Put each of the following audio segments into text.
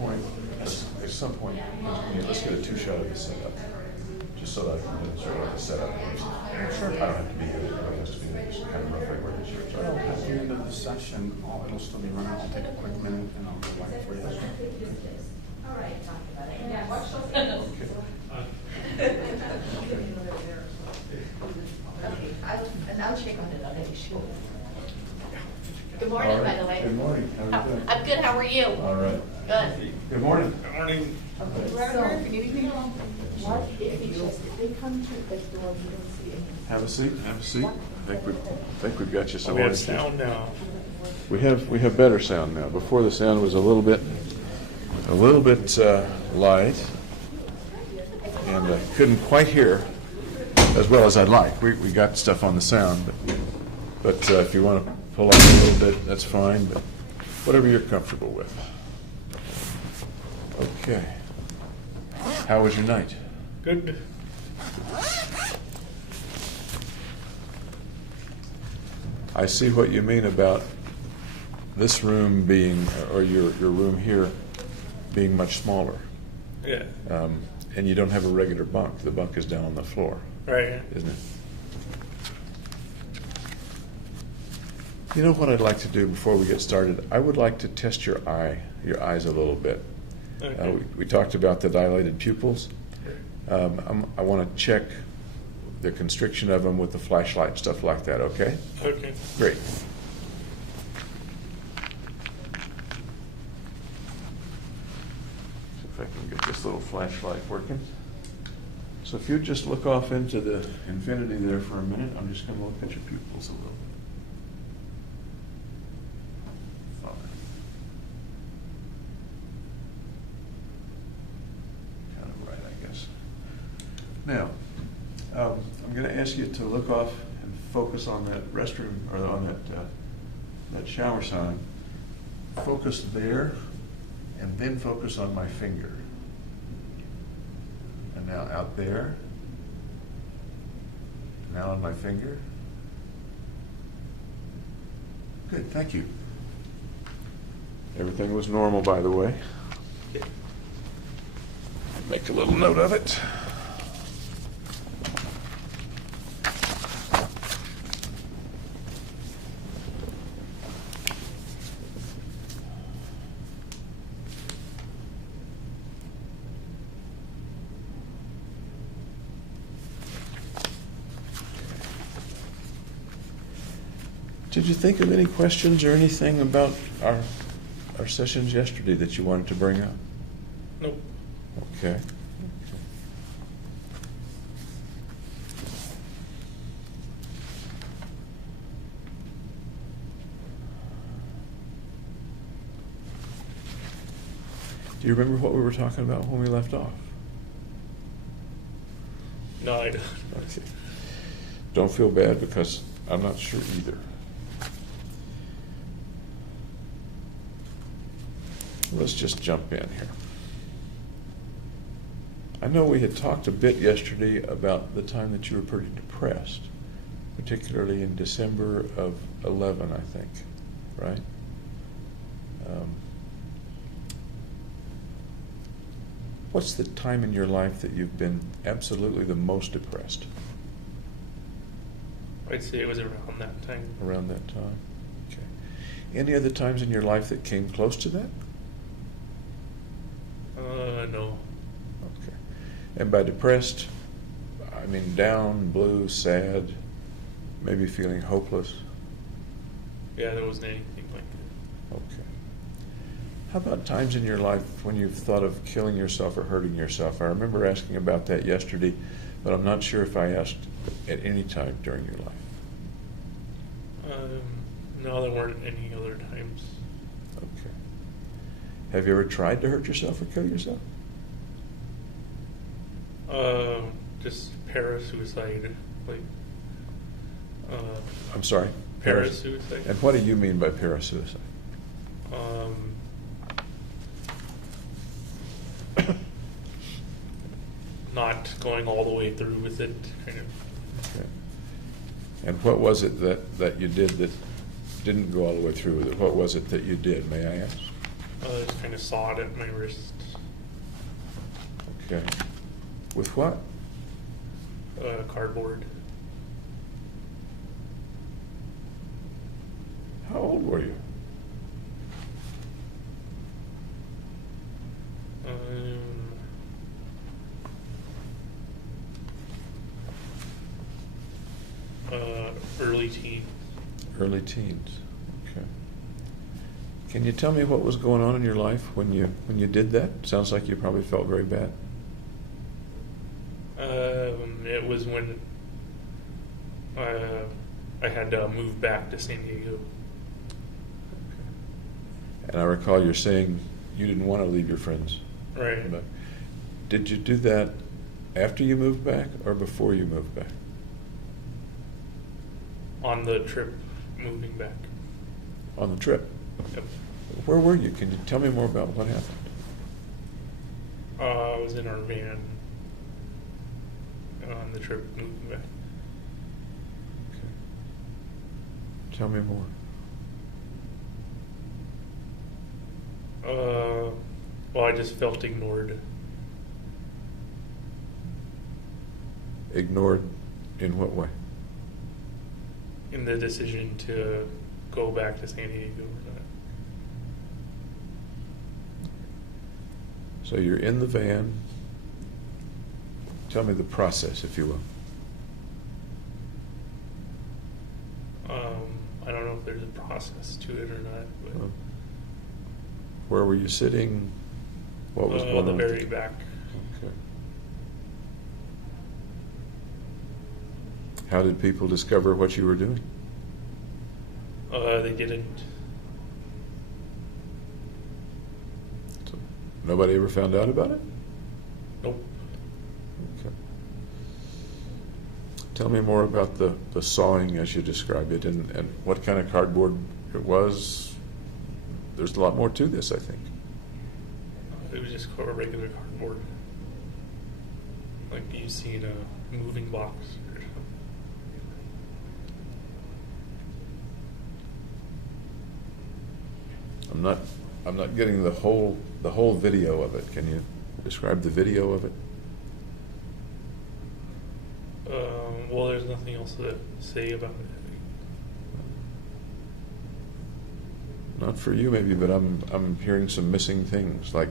point, let's get a two-shot of the setup, just so that I can demonstrate what the setup is. Sure. I don't have to be here. It has to be just kind of roughly where this is. Well, at the end of the session, it'll still be running. I'll take a quick minute and I'll go live for you. Okay. And I'll check on it already, sure. Good morning, Right. by the way. Good morning. How are you doing? I'm good, how are you? All right. Good. Good morning. Good morning. Okay, so, what if they come to the door, you don't see any? Have a seat. Have a seat. I think we've got you We somewhere. have sound now. We have better sound now. Before the sound was a little bit light, and I couldn't quite hear as well as I'd like. We got stuff on the sound, but if you want to pull up a little bit, that's fine. But whatever you're comfortable with. Okay. How was your night? Good. I see what you mean about this room being, or your room here being much smaller. Yeah. And you don't have a regular bunk. The bunk is down on the floor, Right. isn't it? You know what I'd like to do before we get started? I would like to test your eyes a little bit. Okay. We talked about the dilated pupils. I want to check the constriction of them with the flashlight, stuff like that, okay? Okay. Great. See if I can get this little flashlight working. So if you just look off into the infinity there for a minute, I'm just going to look at your pupils a little. Fine. Kind of right, I guess. Now, I'm going to ask you to look off and focus on that restroom, or on that shower sign. Focus there, and then focus on my finger. And now out there. Now on my finger. Good, thank you. Everything was normal, by the way. Make a little note of it. Did you think of any questions or anything about our sessions yesterday that you wanted to bring up? Nope. Okay. Do you remember what we were talking about when we left off? No, I don't. Okay. Don't feel bad because I'm not sure either. Let's just jump in here. I know we had talked a bit yesterday about the time that you were pretty depressed, particularly in December of 11, I think, right? What's the time in your life that you've been absolutely the most depressed? I'd say it was around that time. Around that time? Okay. Any other times in your life that came close to that? No. Okay. And by depressed, I mean down, blue, sad, maybe feeling hopeless? Yeah, there wasn't anything like that. Okay. How about times in your life when you've thought of killing yourself or hurting yourself? I remember asking about that yesterday, but I'm not sure if I asked at any time during your life. No, there weren't any other times. Okay. Have you ever tried to hurt yourself or kill yourself? Just parasuicide, like. I'm sorry? Parasuicide. And what do you mean by parasuicide? Not going all the way through with it, kind of. Okay. And what was it that you did that didn't go all the way through with it? What was it that you did, may I ask? Just kind of sawed at my wrist. Okay. With what? Cardboard. How old were you? Early teen. Early teens. Okay. Can you tell me what was going on in your life when you did that? Sounds like you probably felt very bad. It was when I had to move back to San Diego. And I recall you're saying you didn't want to leave your friends. Right. But did you do that after you moved back or before you moved back? On the trip moving back. On the trip. Yep. Where were you? Can you tell me more about what happened? I was in our van on the trip moving back. Okay. Tell me more. Well, I just felt ignored. Ignored in what way? In the decision to go back to San Diego or not. So you're in the van. Tell me the process, if you will. I don't know if there's a process to it or not, but Where were you sitting? What was going the on? very back. Okay. How did people discover what you were doing? They didn't. So nobody ever found out about it? Nope. Okay. Tell me more about the sawing as you described it and what kind of cardboard it was. There's a lot more to this, I think. It was just a regular cardboard. Like you see in a moving box or something. I'm not getting the whole video of it. Can you describe the video of it? Well, there's nothing else to say about it. Not for you, maybe, but I'm hearing some missing things. Like,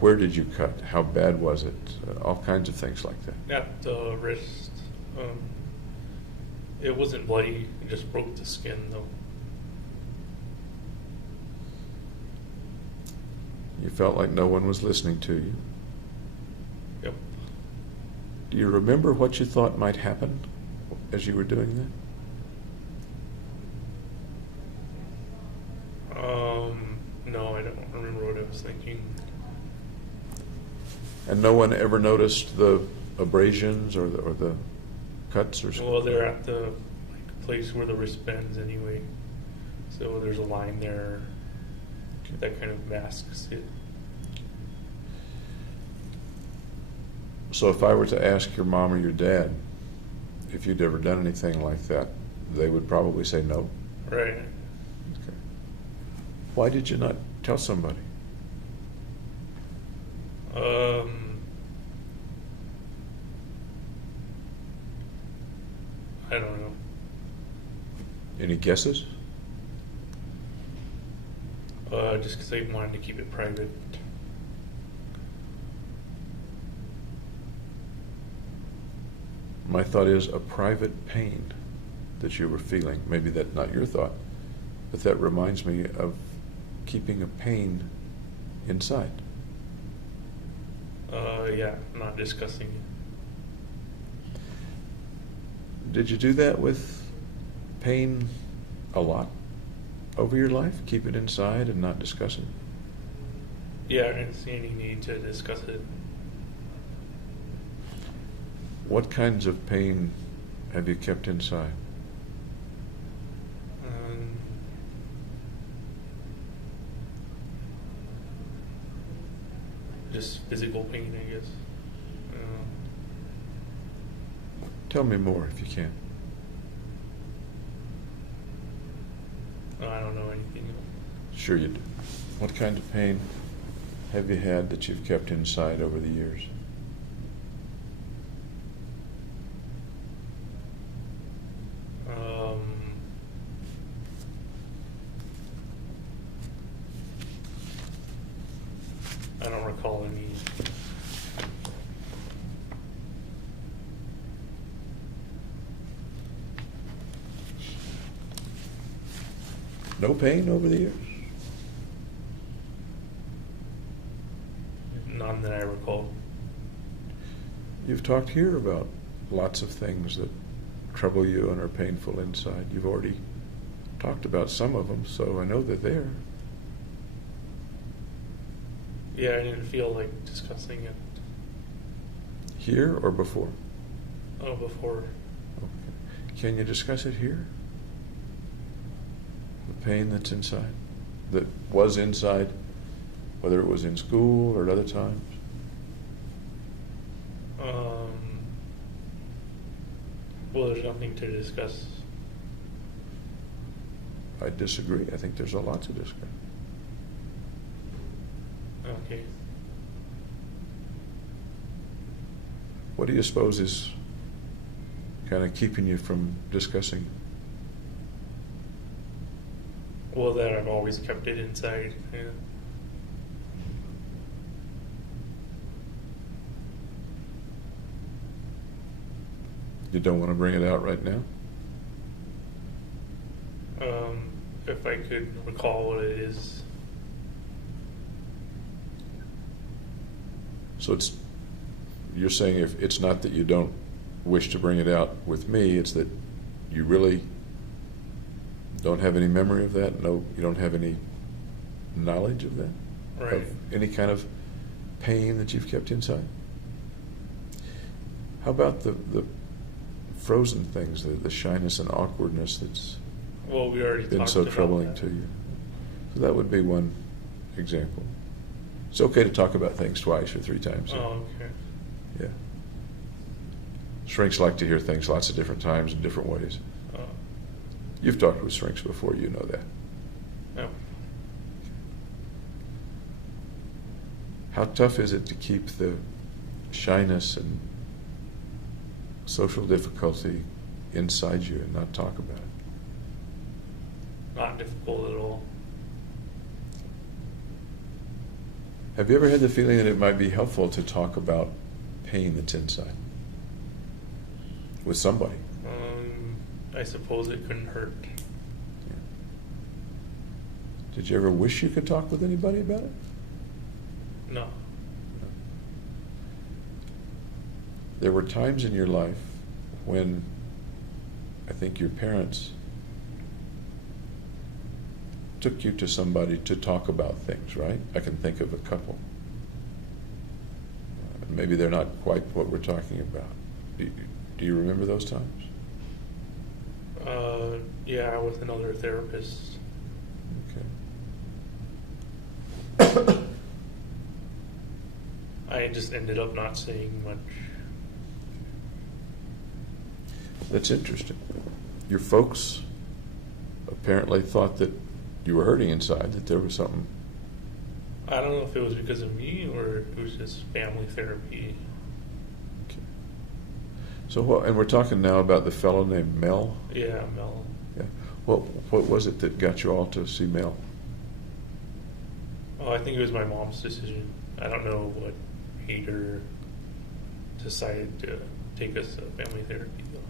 where did you cut? How bad was it? All kinds of things like that. At the wrist. It wasn't bloody. It just broke the skin, though. You felt like no one was listening to you. Yep. Do you remember what you thought might happen as you were doing that? No, I don't remember what I was thinking. And no one ever noticed the abrasions or the cuts or something? Well, they're at the place where the wrist bends anyway. So there's a line there that kind of masks it. So if I were to ask your mom or your dad if you'd ever done anything like that, they would probably say no. Right. Okay. Why did you not tell somebody? I don't know. Any guesses? Just because I wanted to keep it private. My thought is a private pain that you were feeling. Maybe that's not your thought, but that reminds me of keeping a pain inside. Yeah, not discussing it. Did you do that with pain a lot over your life? Keep it inside and not discuss it? Yeah, I didn't see any need to discuss it. What kinds of pain have you kept inside? Just physical pain, I guess. Tell me more if you can. I don't know anything else. Sure you do. What kind of pain have you had that you've kept inside over the years? I don't recall any. No pain over the years? None that I recall. You've talked here about lots of things that trouble you and are painful inside. You've already talked about some of them, so I know they're there. Yeah, I didn't feel like discussing it. Here or before? Oh, before. Okay. Can you discuss it here? The pain that's inside, that was inside, whether it was in school or at other times? Well, there's nothing to discuss. I disagree. I think there's a lot to discuss. Okay. What do you suppose is kind of keeping you from discussing? Well, that I've always kept it inside. Yeah. You don't want to bring it out right now? If I could recall what it is. So you're saying if it's not that you don't wish to bring it out with me, it's that you really don't have any memory of that? No, you don't have any knowledge of that? Right. Of any kind of pain that you've kept inside? How about the frozen things, the shyness and awkwardness that's Well, we already been talked so about troubling that. to you? So that would be one example. It's okay to talk about things twice or three times. Oh, okay. Yeah. Shrinks like to hear things lots of different times in different ways. Oh. You've talked with shrinks before, you know that. No. How tough is it to keep the shyness and social difficulty inside you and not talk about it? Not difficult at all. Have you ever had the feeling that it might be helpful to talk about pain that's inside with somebody? I suppose it couldn't hurt. Yeah. Did you ever wish you could talk with anybody about it? No. There were times in your life when I think your parents took you to somebody to talk about things, right? I can think of a couple. Maybe they're not quite what we're talking about. Do you remember those times? Yeah, with another therapist. Okay. I just ended up not saying much. That's interesting. Your folks apparently thought that you were hurting inside, that there was something. I don't know if it was because of me or it was just family therapy. Okay. So what? And we're talking now about the fellow named Mel. Yeah, Mel. Yeah. What was it that got you all to see Mel? Oh, I think it was my mom's decision. I don't know what made her decide to take us to family therapy, though.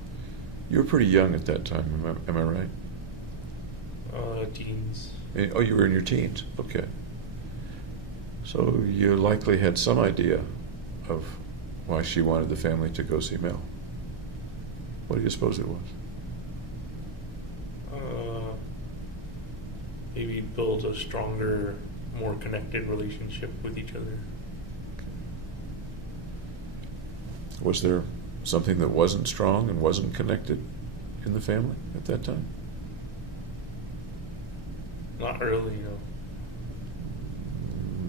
You were pretty young at that time, am I right? Teens. Oh, you were in your teens. Okay. So you likely had some idea of why she wanted the family to go see Mel. What do you suppose it was? Maybe build a stronger, more connected relationship with each other. Was there something that wasn't strong and wasn't connected in the family at that time? Not really, no.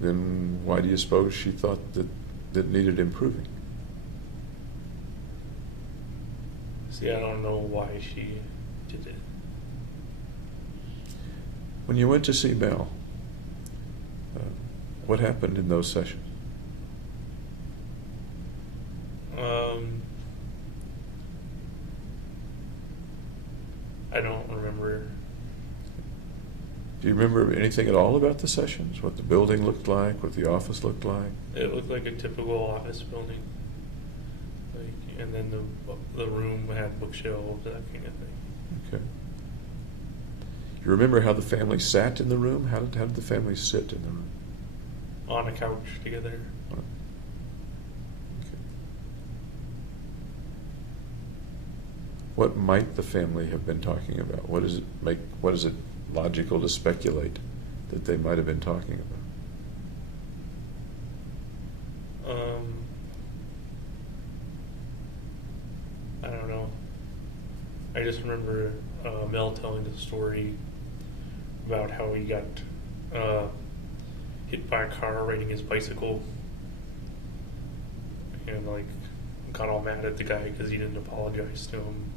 Then why do you suppose she thought that needed improving? See, I don't know why she did it. When you went to see Mel, What happened in those sessions? I don't remember. Do you remember anything at all about the sessions? What the building looked like, what the office looked like? It looked like a typical office building. Like, and then the room had bookshelves, that kind of thing. Okay. You remember how the family sat in the room? How did the family sit in the room? On a couch together. Okay. What might the family have been talking about? What is it logical to speculate that they might have been talking about? I don't know. I just remember Mel telling the story about how he got hit by a car riding his bicycle, and like got all mad at the guy because he didn't apologize to him.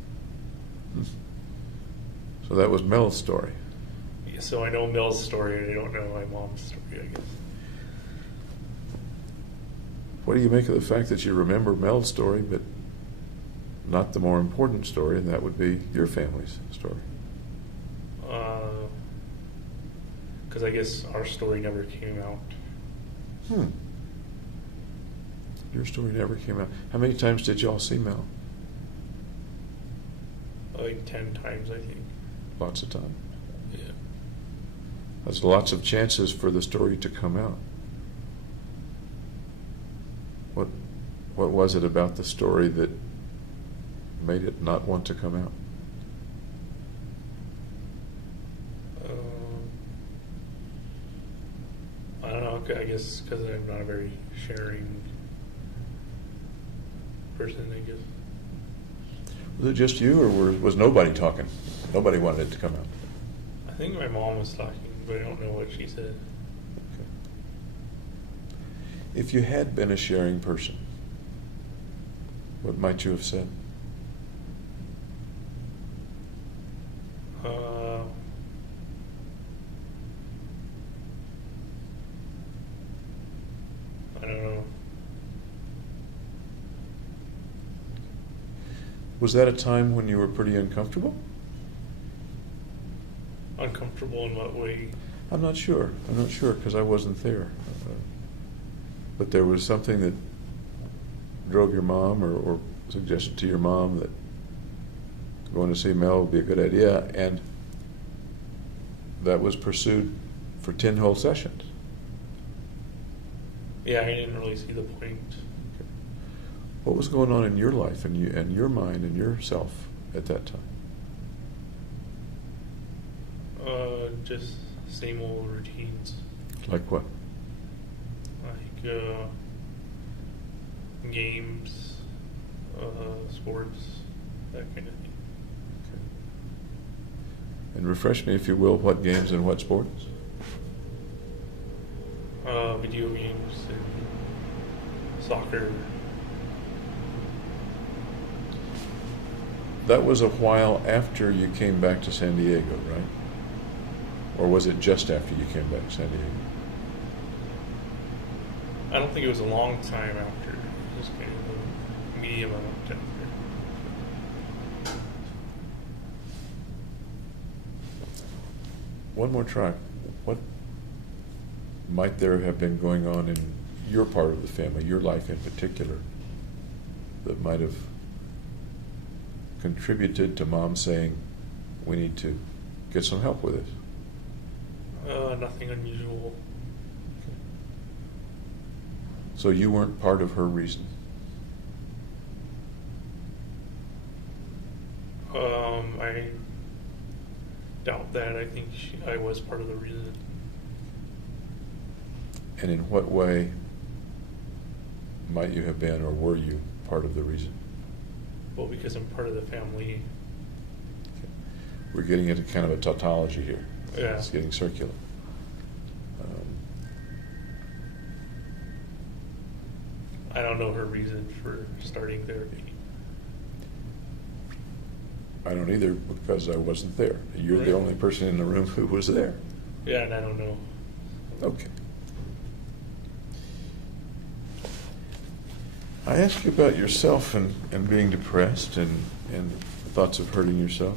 So that was Mel's story. Yeah, so I know Mel's story, and I don't know my mom's story, I guess. What do you make of the fact that you remember Mel's story, but not the more important story, and that would be your family's story? Because I guess our story never came out. Your story never came out. How many times did y'all see Mel? Like 10 times, I think. Lots of times. Yeah. There's lots of chances for the story to come out. What was it about the story that made it not want to come out? I don't know. I guess because I'm not a very sharing person, I guess. Was it just you, or was nobody talking? Nobody wanted it to come out. I think my mom was talking, but I don't know what she said. Okay. If you had been a sharing person, what might you have said? I don't know. Was that a time when you were pretty uncomfortable? Uncomfortable in what way? I'm not sure because I wasn't there. But there was something that drove your mom or suggested to your mom that going to see Mel would be a good idea, and that was pursued for 10 whole sessions. Yeah, I didn't really see the point. Okay. What was going on in your life and your mind and yourself at that time? Just same old routines. Like what? Like games, sports, that kind of thing. Okay. And refresh me, if you will, what games and what sports? Video games and soccer. That was a while after you came back to San Diego, right? Or was it just after you came back to San Diego? I don't think it was a long time after. It was kind of a medium amount after. One more try. What might there have been going on in your part of the family, your life in particular, that might have contributed to Mom saying, we need to get some help with this? Nothing unusual. Okay. So you weren't part of her reason? I doubt that. I think I was part of the reason. And in what way might you have been, or were you part of the reason? Well, because I'm part of the family. Okay. We're getting into kind of a tautology here. Yeah. It's getting circular. I don't know her reason for starting therapy. I don't either, because I wasn't there. You're Right. the only person in the room who was there. Yeah, and I don't know. Okay. I asked you about yourself and being depressed and thoughts of hurting yourself.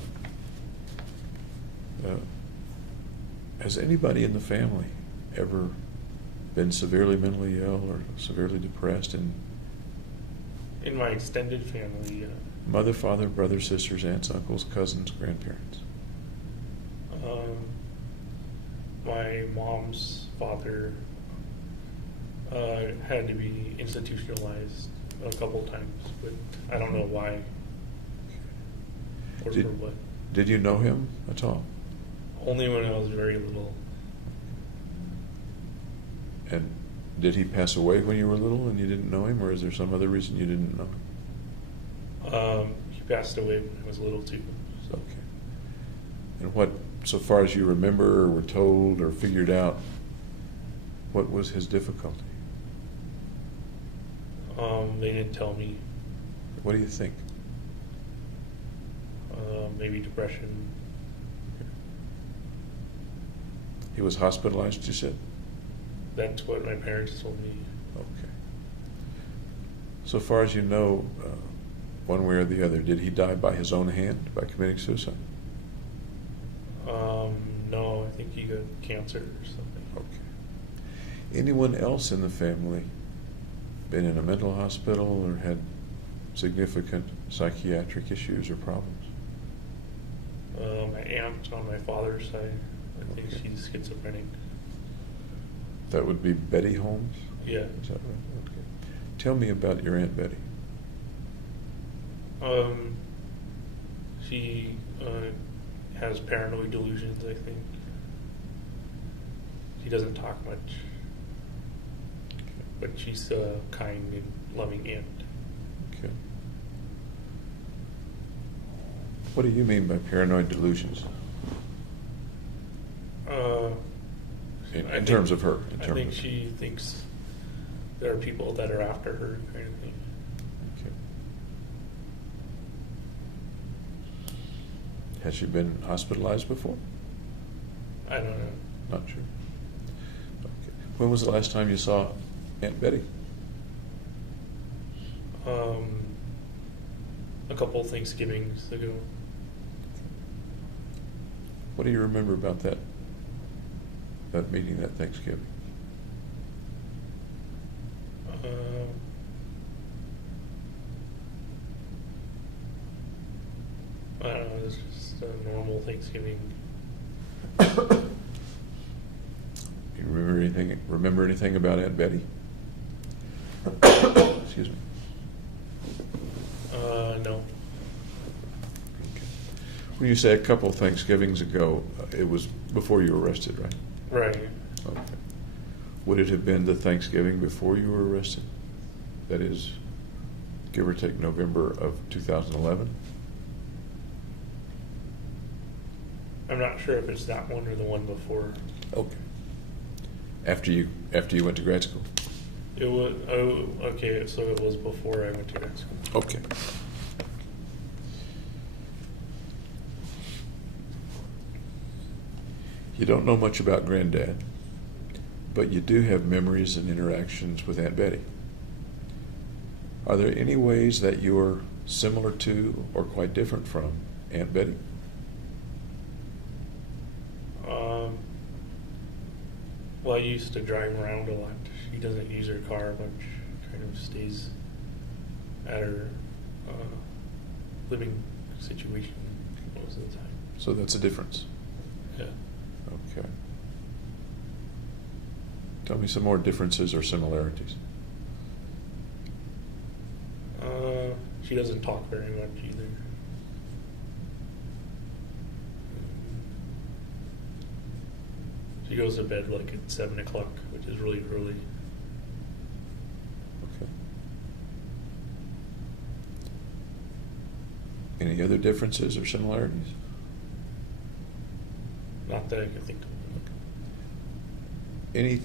Has anybody in the family ever been severely mentally ill or severely depressed? And In my extended family, mother, father, brothers, sisters, aunts, uncles, cousins, grandparents? my mom's father had to be institutionalized a couple times, but I don't know why or Did- for what. Did you know him at all? Only when I was very little. And did he pass away when you were little and you didn't know him, or is there some other reason you didn't know him? He passed away when I was little too. So. Okay. And what, so far as you remember or were told or figured out, what was his difficulty? They didn't tell me. What do you think? Maybe depression. He was hospitalized, you said? That's what my parents told me. Okay. So far as you know, one way or the other, did he die by his own hand, by committing suicide? No, I think he got cancer or something. Okay. Anyone else in the family been in a mental hospital or had significant psychiatric issues or problems? My aunt on my father's side, I think Okay. she's schizophrenic. That would be Betty Holmes? Yeah. Is that right? Okay. Tell me about your Aunt Betty. She has paranoid delusions, I think. She doesn't talk much, but she's a kind and loving aunt. Okay. What do you mean by paranoid delusions? In terms of her? I think she thinks there are people that are after her, kind of thing. Okay. Has she been hospitalized before? I don't know. Not sure. Okay. When was the last time you saw Aunt Betty? A couple Thanksgivings ago. What do you remember about that meeting, that Thanksgiving? I don't know, it was just a normal Thanksgiving. You remember anything about Aunt Betty? Excuse me. No. Okay. When you say a couple Thanksgivings ago, it was before you were arrested, right? Right. Okay. Would it have been the Thanksgiving before you were arrested? That is, give or take November of 2011? I'm not sure if it's that one or the one before. Okay. After you went to grad school? It was, oh, okay, so it was before I went to grad school. Okay. You don't know much about Granddad, but you do have memories and interactions with Aunt Betty. Are there any ways that you're similar to or quite different from Aunt Betty? Well, I used to drive around a lot. She doesn't use her car much. Kind of stays at her living situation most of the time. So that's a difference. Yeah. Okay. Tell me some more differences or similarities. She doesn't talk very much either. She goes to bed like at 7 o'clock, which is really early. Okay. Any other differences or similarities? Not that I can think of. Any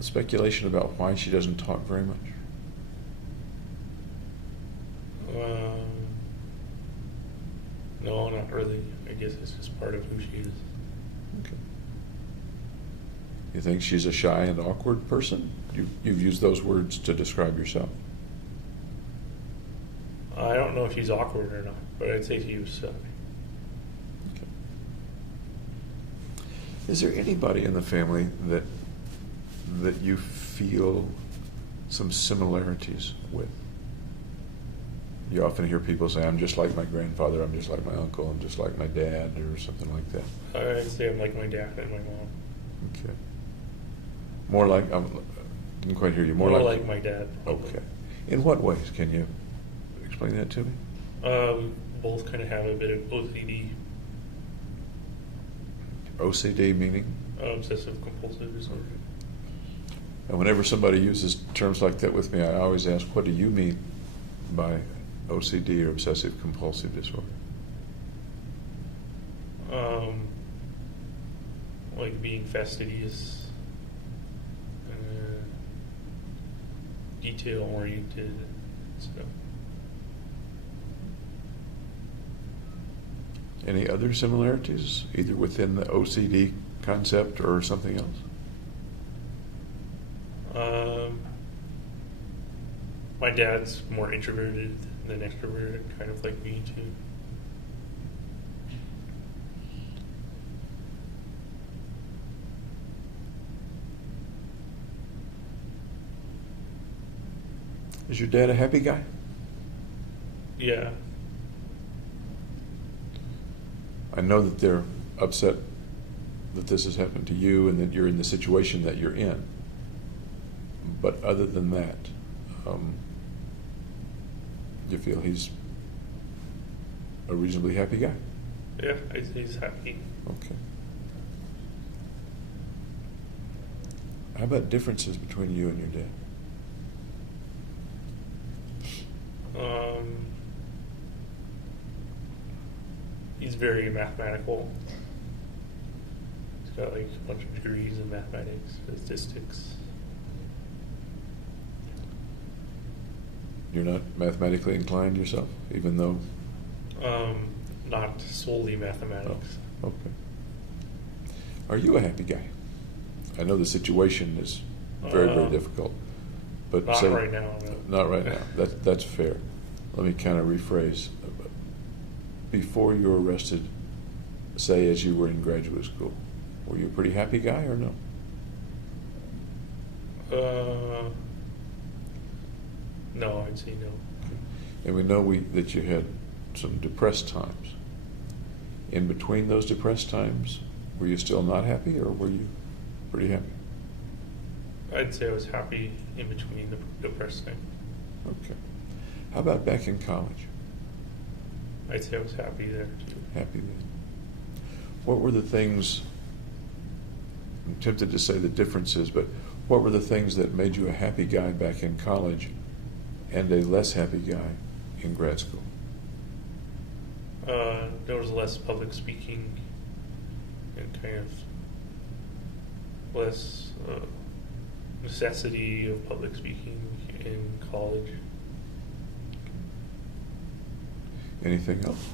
speculation about why she doesn't talk very much? No, not really. I guess it's just part of who she is. Okay. You think she's a shy and awkward person? You've used those words to describe yourself. I don't know if he's awkward or not, but I'd say he was. Okay. Is there anybody in the family that you feel some similarities with? You often hear people say, "I'm just like my grandfather. I'm just like my uncle. I'm just like my dad," or something like that. I'd say I'm like my dad and my mom. Okay. More like didn't quite hear you. More like my dad. Probably. Okay. In what ways? Can you explain that to me? Both kind of have a bit of OCD. OCD meaning? Obsessive compulsive disorder. And whenever somebody uses terms like that with me, I always ask, what do you mean by OCD or obsessive compulsive disorder? Like being fastidious, detail oriented stuff. Any other similarities, either within the OCD concept or something else? My dad's more introverted than extroverted, kind of like me too. Is your dad a happy guy? Yeah. I know that they're upset that this has happened to you and that you're in the situation that you're in. But other than that, do you feel he's a reasonably happy guy? Yeah, he's happy. Okay. How about differences between you and your dad? He's very mathematical. He's got like a bunch of degrees in mathematics, statistics. You're not mathematically inclined yourself, even though? Not solely mathematics. Oh, okay. Are you a happy guy? I know the situation is very, very difficult. But Not say, right now. No. Not right now. That's fair. Let me kind of rephrase. Before you were arrested, say as you were in graduate school, were you a pretty happy guy or no? No, I'd say no. And we know that you had some depressed times. In between those depressed times, were you still not happy, or were you pretty happy? I'd say I was happy in between the depressed time. Okay. How about back in college? I'd say I was happy there too. Happy then. What were the things, I'm tempted to say the differences, but what were the things that made you a happy guy back in college and a less happy guy in grad school? There was less public speaking and kind of less necessity of public speaking in college. Anything else?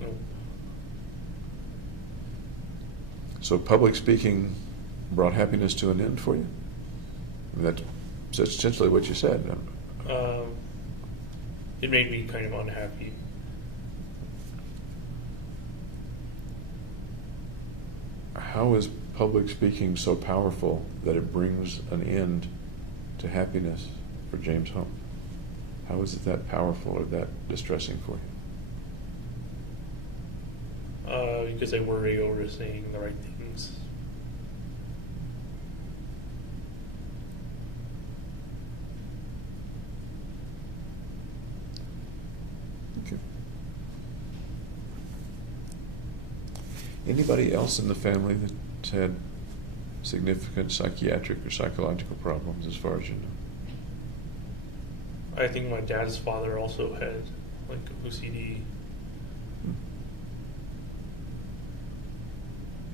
Nope. So public speaking brought happiness to an end for you? I mean, that's essentially what you said. It made me kind of unhappy. How is public speaking so powerful that it brings an end to happiness for James Holmes? How is it that powerful or that distressing for you? Because I worry over saying the right things. Okay. Anybody else in the family that's had significant psychiatric or psychological problems as far as you know? I think my dad's father also had like OCD.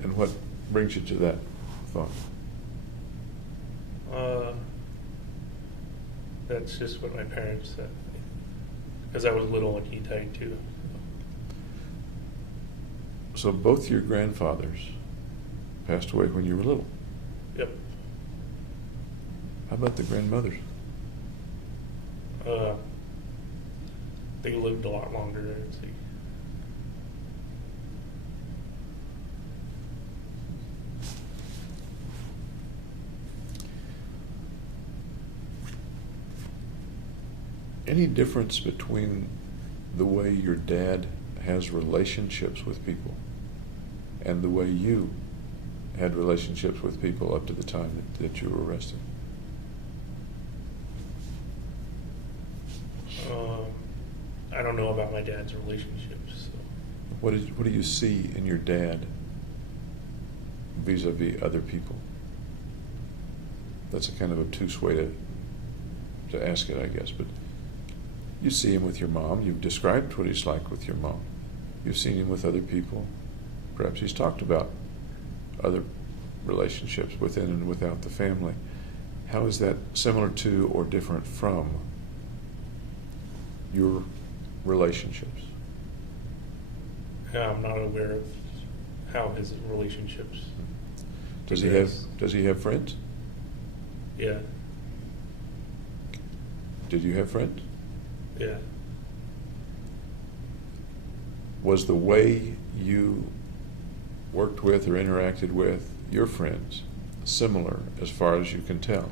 And what brings you to that thought? That's just what my parents said. Because I was little when he died too. So both your grandfathers passed away when you were little. Yep. How about the grandmothers? they lived a lot longer. It's like, Any difference between the way your dad has relationships with people and the way you had relationships with people up to the time that you were arrested? I don't know about my dad's relationships. So. What do you see in your dad vis-a-vis other people? That's a kind of obtuse way to ask it, I guess. But you see him with your mom. You've described what he's like with your mom. You've seen him with other people. Perhaps he's talked about other relationships within and without the family. How is that similar to or different from your relationships? Yeah, I'm not aware of how his relationships. Does he have friends? Yeah. Did you have friends? Yeah. Was the way you worked with or interacted with your friends similar, as far as you can tell,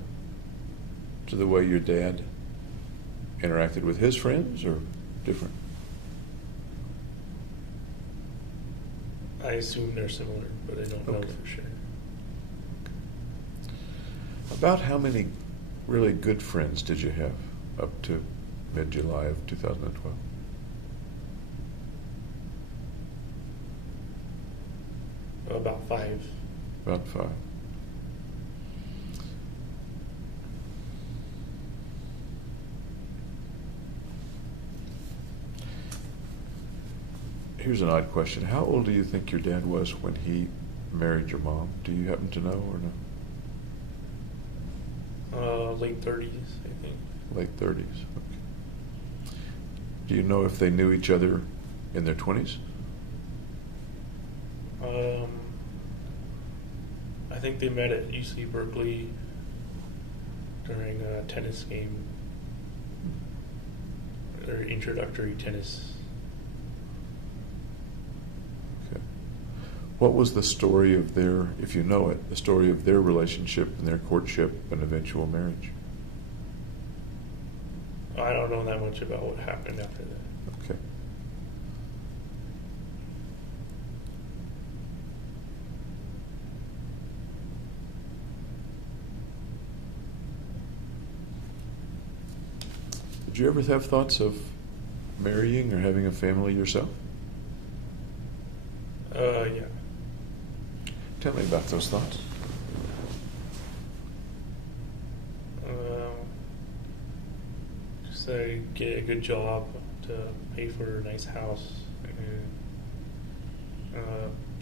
to the way your dad interacted with his friends, or different? I assume they're similar, but I don't know Okay. for sure. About how many really good friends did you have up to mid-July of 2012? About 5. About 5. Here's an odd question. How old do you think your dad was when he married your mom? Do you happen to know or no? Late 30s, I think. Late 30s. Okay. Do you know if they knew each other in their 20s? I think they met at UC Berkeley during a tennis game, or introductory tennis. Okay. What was the story of their, if you know it, the story of their relationship and their courtship and eventual marriage? I don't know that much about what happened after that. Okay. Did you ever have thoughts of marrying or having a family yourself? Yeah. Tell me about those thoughts. Just get a good job to pay for a nice house and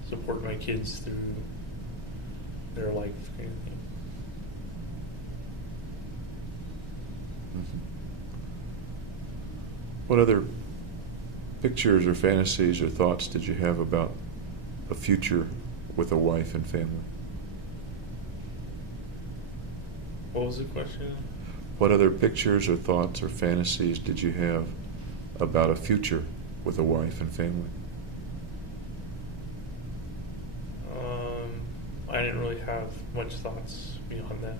support my kids through their life kind of thing. Mm-hmm. What other pictures or fantasies or thoughts did you have about a future with a wife and family? What was the question? What other pictures or thoughts or fantasies did you have about a future with a wife and family? I didn't really have much thoughts beyond that.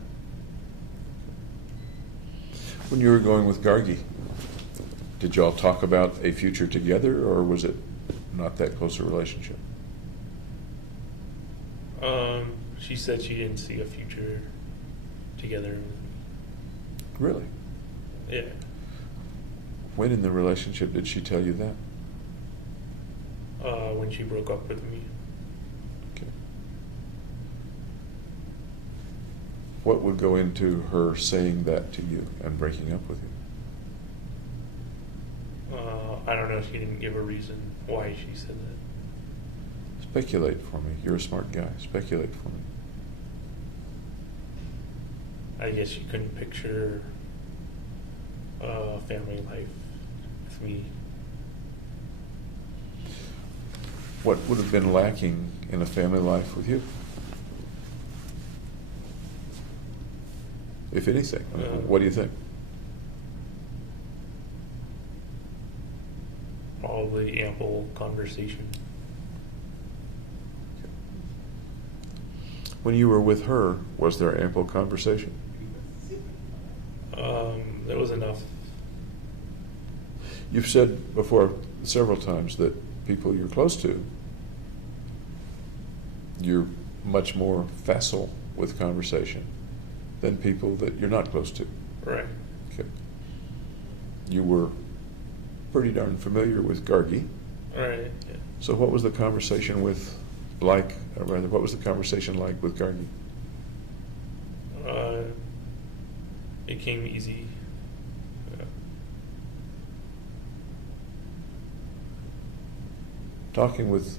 When you were going with Gargi, did y'all talk about a future together, or was it not that close a relationship? She said she didn't see a future together. Really? Yeah. When in the relationship did she tell you that? When she broke up with me. Okay. What would go into her saying that to you and breaking up with you? I don't know. She didn't give a reason why she said that. Speculate for me. You're a smart guy. Speculate for me. I guess she couldn't picture a family life with me. What would have been lacking in a family life with you? If anything. What do you think? Probably ample conversation. When you were with her, was there ample conversation? There was enough. You've said before several times that people you're close to, you're much more facile with conversation than people that you're not close to. Right. Okay. You were pretty darn familiar with Gargi. Right. Yeah. So what was the conversation with like, or rather, what was the conversation like with Gargi? It came easy. Talking with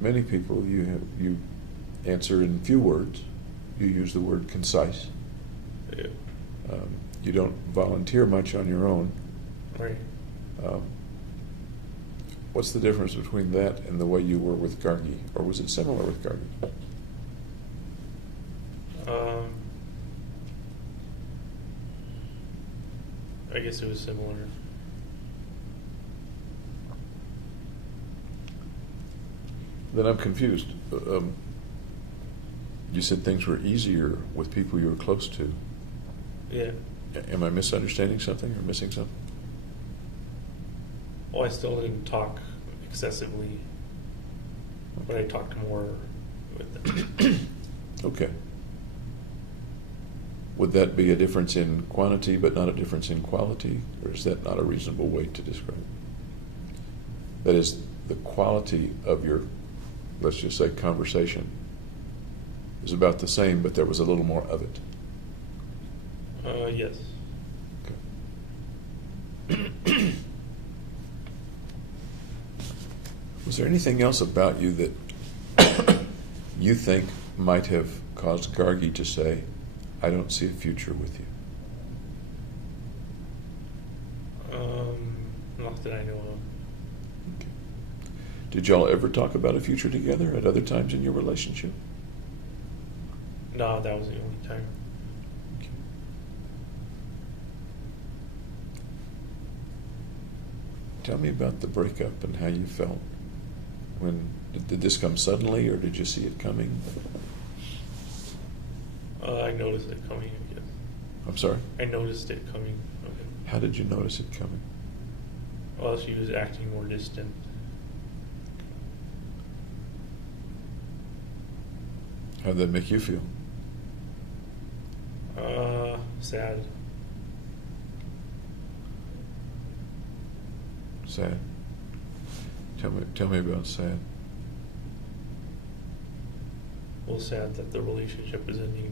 many people, you answer in few words. You use the word concise. Yeah. You don't volunteer much on your own. Right. What's the difference between that and the way you were with Gargi, or was it similar with Gargi? I guess it was similar. Then I'm confused. You said things were easier with people you were close to. Yeah. Am I misunderstanding something or missing something? Well, I still didn't talk excessively, but I talked more with them. Okay. Would that be a difference in quantity but not a difference in quality? Or is that not a reasonable way to describe it? That is, the quality of your, let's just say, conversation is about the same, but there was a little more of it. Yes. Okay. Was there anything else about you that you think might have caused Gargi to say, I don't see a future with you? Not that I know of. Okay. Did y'all ever talk about a future together at other times in your relationship? No, that was the only time. Okay. Tell me about the breakup and how you felt. When did this come suddenly, or did you see it coming? I noticed it coming, I guess. I'm sorry? I noticed it coming. Okay. How did you notice it coming? Well, she was acting more distant. How'd that make you feel? Sad. Sad. Tell me about sad. Well, sad that the relationship is ending.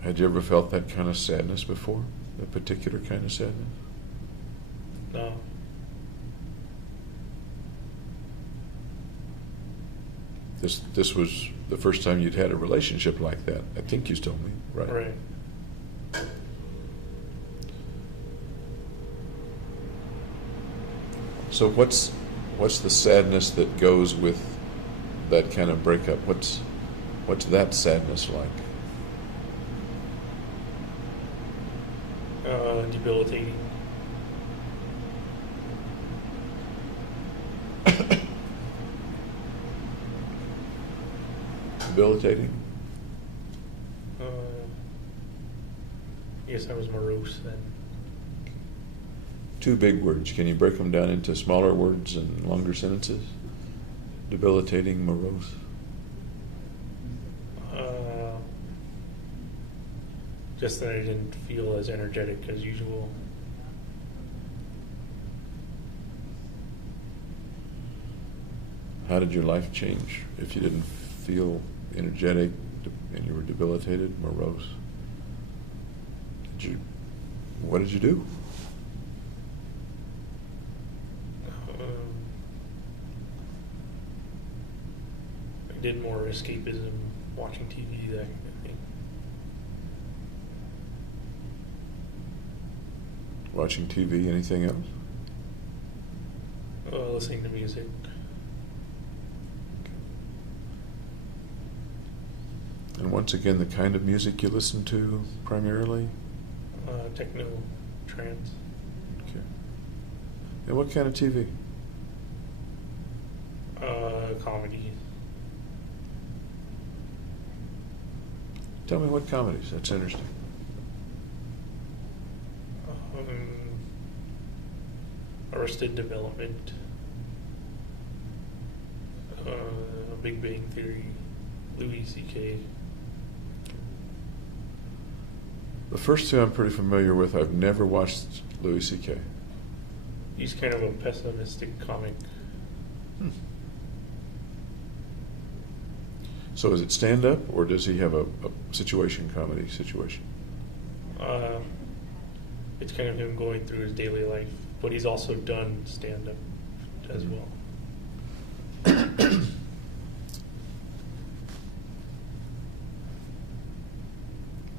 Had you ever felt that kind of sadness before? That particular kind of sadness? No. This was the first time you'd had a relationship like that. I think you told me, right? Right. So what's the sadness that goes with that kind of breakup? What's that sadness like? Debilitating. Debilitating? I guess I was morose then. Two big words. Can you break them down into smaller words and longer sentences? Debilitating, morose. Just that I didn't feel as energetic as usual. How did your life change if you didn't feel energetic and you were debilitated, morose? What did you do? I did more escapism, watching TV, that kind of thing. Watching TV, anything else? Listening to music. And once again, the kind of music you listen to primarily? Techno trance. Okay. And what kind of TV? Comedy. Tell me what comedies. That's interesting. Arrested Development. Big Bang Theory. Louis C.K. The first two I'm pretty familiar with. I've never watched Louis C.K. He's kind of a pessimistic comic. So is it stand-up, or does he have a situation comedy situation? It's kind of him going through his daily life, but he's also done stand-up as well. Do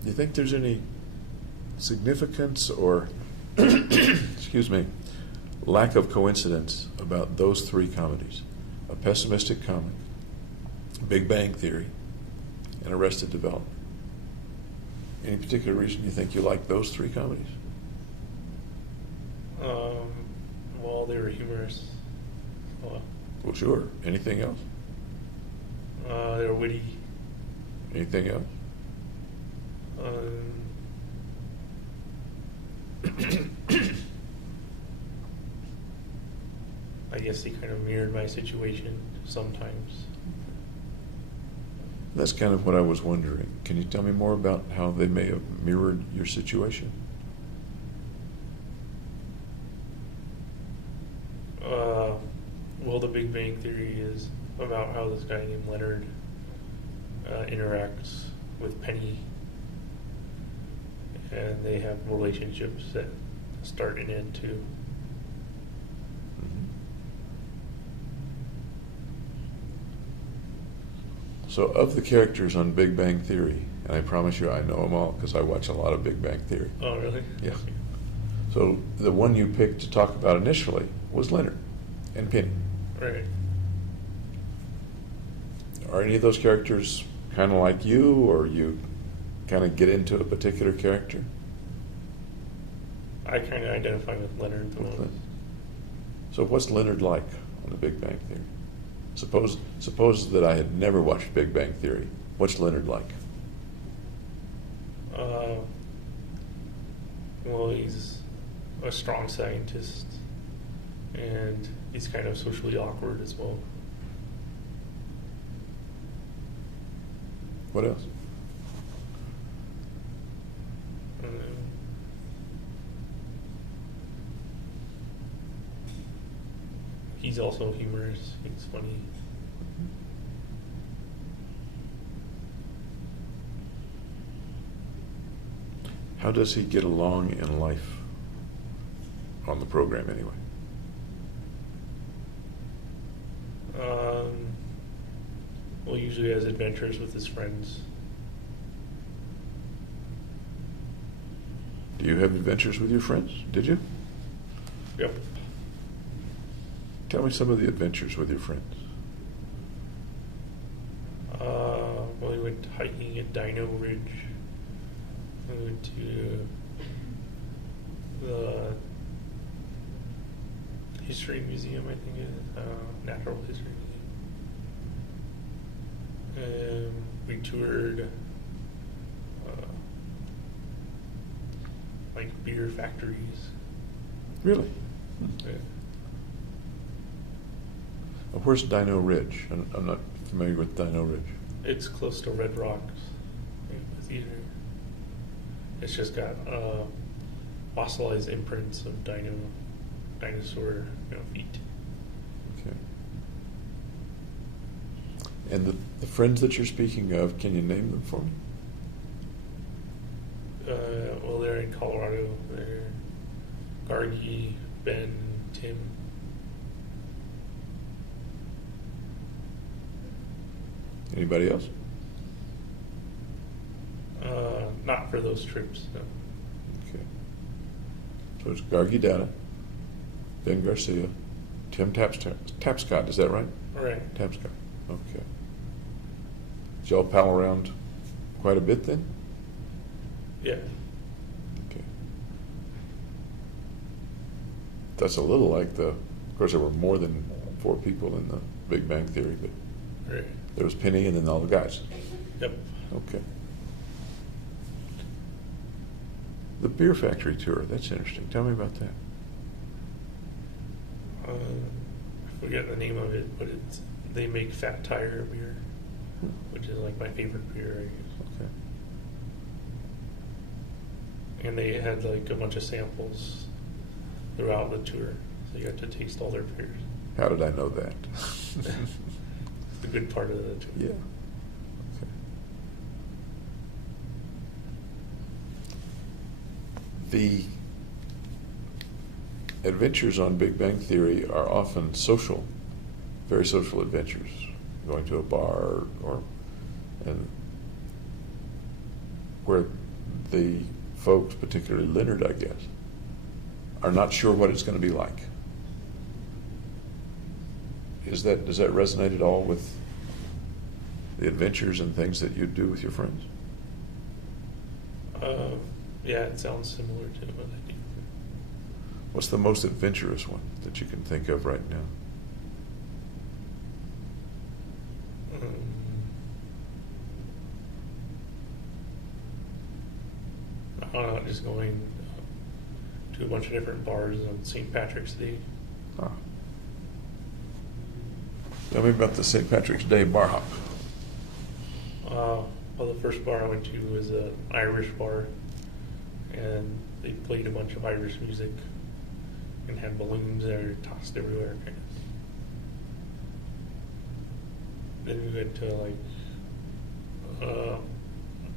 you think there's any significance or, excuse me, lack of coincidence about those three comedies? A pessimistic comic, Big Bang Theory, and Arrested Development. Any particular reason you think you like those three comedies? Well, they were humorous. Well, sure. Anything else? They were witty. Anything else? I guess they kind of mirrored my situation sometimes. That's kind of what I was wondering. Can you tell me more about how they may have mirrored your situation? Well, the Big Bang Theory is about how this guy named Leonard interacts with Penny, and they have relationships that start and end too. So of the characters on Big Bang Theory, and I promise you I know them all because I watch a lot of Big Bang Theory. Oh, really? Yeah. So the one you picked to talk about initially was Leonard and Penny. Right. Are any of those characters kind of like you, or you kind of get into a particular character? I kind of identify with Leonard the most. So what's Leonard like on the Big Bang Theory? Suppose that I had never watched Big Bang Theory. What's Leonard like? Well, he's a strong scientist, and he's kind of socially awkward as well. What else? He's also humorous. He's funny. How does he get along in life on the program anyway? Well, usually has adventures with his friends. Do you have adventures with your friends? Did you? Yep. Tell me some of the adventures with your friends. Well, we went hiking at Dino Ridge. We went to the History Museum, I think it is, Natural History Museum. We toured like beer factories. Really? Yeah. Where's Dino Ridge? I'm not familiar with Dino Ridge. It's close to Red Rocks Theater. It's just got fossilized imprints of dinosaur feet. Okay. And the friends that you're speaking of, can you name them for me? Well, they're in Colorado. They're Gargi, Ben, Tim. Anybody else? Not for those trips, no. Okay. So it's Gargi Data, Ben Garcia, Tim Tapscott, is that right? Right. Tapscott. Okay. Did y'all pal around quite a bit then? Yeah. Okay. that's a little like of course there were more than 4 people in the Big Bang Theory, but Right. there was Penny and then all the guys. Yep. Okay. The beer factory tour, that's interesting. Tell me about that. I forget the name of it, but they make Fat Tire beer, which is like my favorite beer, I guess. Okay. And they had like a bunch of samples throughout the tour, so you got to taste all their beers. How did I know that? The good part of the tour. Yeah. Okay. The adventures on Big Bang Theory are often social, very social adventures, going to a bar and where the folks, particularly Leonard, I guess, are not sure what it's going to be like. Does that resonate at all with the adventures and things that you do with your friends? Yeah, it sounds similar to what I do. What's the most adventurous one that you can think of right now? Just going to a bunch of different bars on St. Patrick's Day. Ah. Tell me about the St. Patrick's Day bar hop. Well, the first bar I went to was an Irish bar, and they played a bunch of Irish music and had balloons that were tossed everywhere. Then we went to like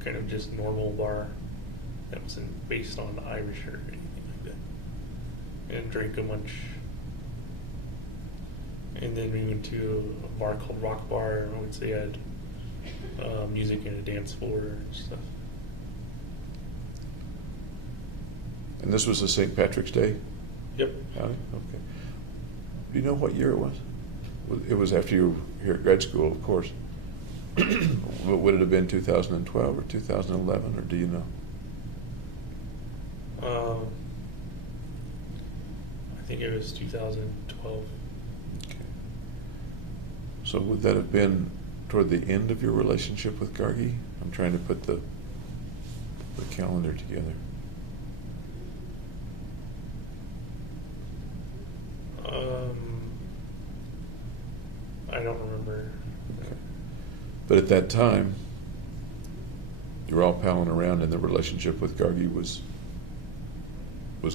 kind of just normal bar that wasn't based on Irish or anything like that, and drank a bunch. And then we went to a bar called Rock Bar, which they had music and a dance floor and stuff. And this was a St. Patrick's Day? Yep. Howdy? Okay. Do you know what year it was? It was after you were here at grad school, of course. Would it have been 2012 or 2011, or do you know? I think it was 2012. Okay. So would that have been toward the end of your relationship with Gargi? I'm trying to put the calendar together. I don't remember. Okay. But at that time, you were all palling around, and the relationship with Gargi was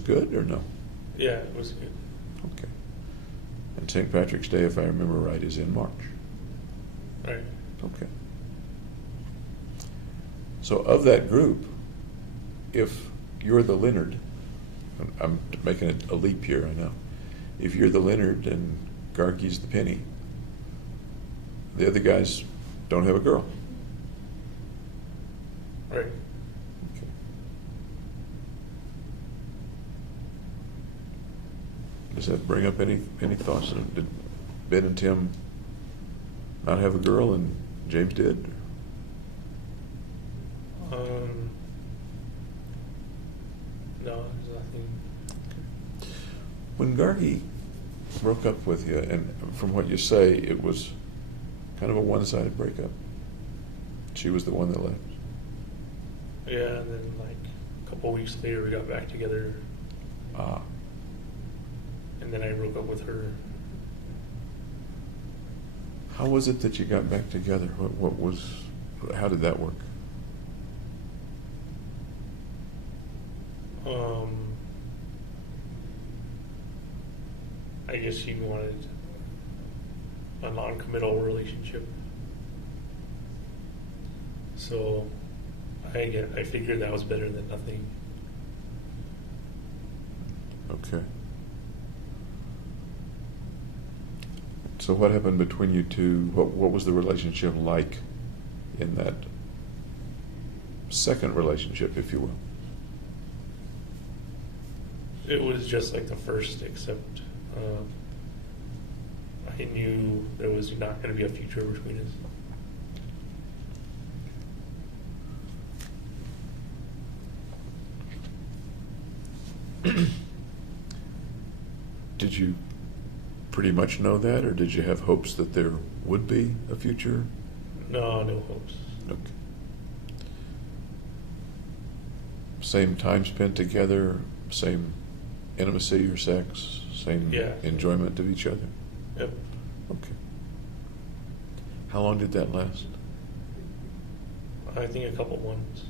good, or no? Yeah, it was good. Okay. And St. Patrick's Day, if I remember right, is in March. Right. Okay. So of that group, if you're the Leonard, I'm making a leap here, I know. If you're the Leonard and Gargi's the Penny, the other guys don't have a girl. Right. Okay. Does that bring up any thoughts? Did Ben and Tim not have a girl and James did? No, there's nothing. When Gargi broke up with you, and from what you say, it was kind of a one-sided breakup. She was the one that left. Yeah, and then like a couple weeks later we got back together, Ah. and then I broke up with her. How was it that you got back together? How did that work? I guess she wanted a non-committal relationship, so I figured that was better than nothing. Okay. So what happened between you two? What was the relationship like in that second relationship, if you will? It was just like the first, except I knew there was not going to be a future between us. Did you pretty much know that, or did you have hopes that there would be a future? No, no hopes. Okay. Same time spent together, same intimacy or sex, same Yeah. enjoyment of each other? Yep. Okay. How long did that last? I think a couple months.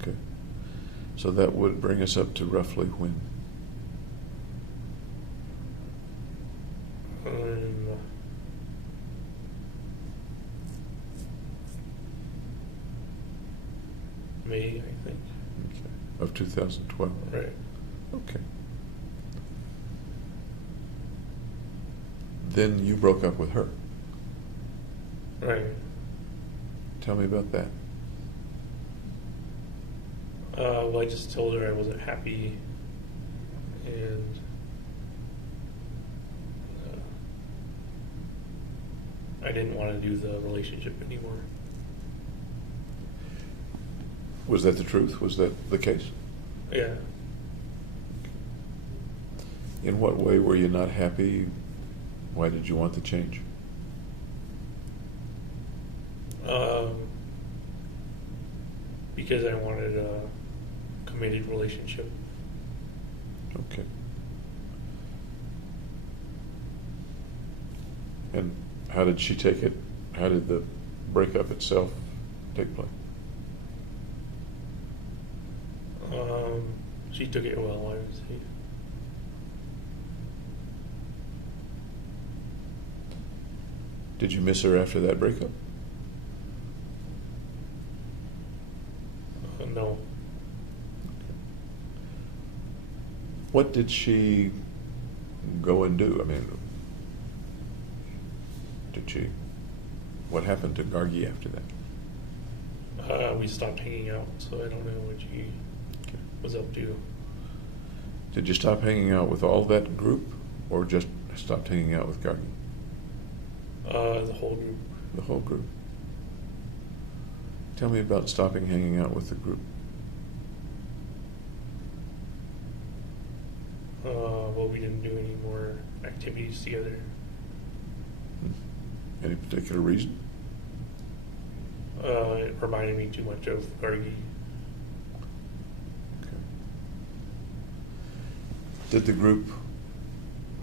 Okay. So that would bring us up to roughly when? May, I think. Okay. Of 2012? Right. Okay. Then you broke up with her. Right. Tell me about that. Well, I just told her I wasn't happy, and I didn't want to do the relationship anymore. Was that the truth? Was that the case? Yeah. In what way were you not happy? Why did you want the change? Because I wanted a committed relationship. Okay. And how did she take it? How did the breakup itself take place? She took it well, I would say. Did you miss her after that breakup? No. What did she go and do? I mean, what happened to Gargi after that? We stopped hanging out, so I don't know what she was up to. Did you stop hanging out with all that group, or just stopped hanging out with Gargi? The whole group. The whole group. Tell me about stopping hanging out with the group. Well, we didn't do any more activities together. Any particular reason? It reminded me too much of Gargi. Okay. Did the group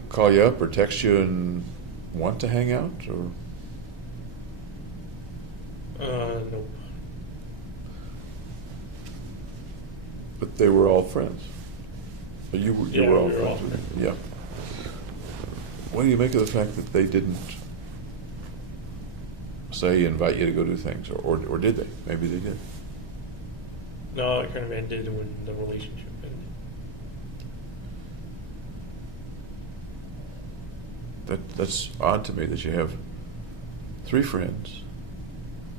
call you up or text you and want to hang out, or? Nope. But they were all friends. But you Yeah, were all we were all friends. friends. Yeah. What do you make of the fact that they didn't say invite you to go do things, or did they? Maybe they did. No, it kind of ended when the relationship ended. That's odd to me that you have 3 friends,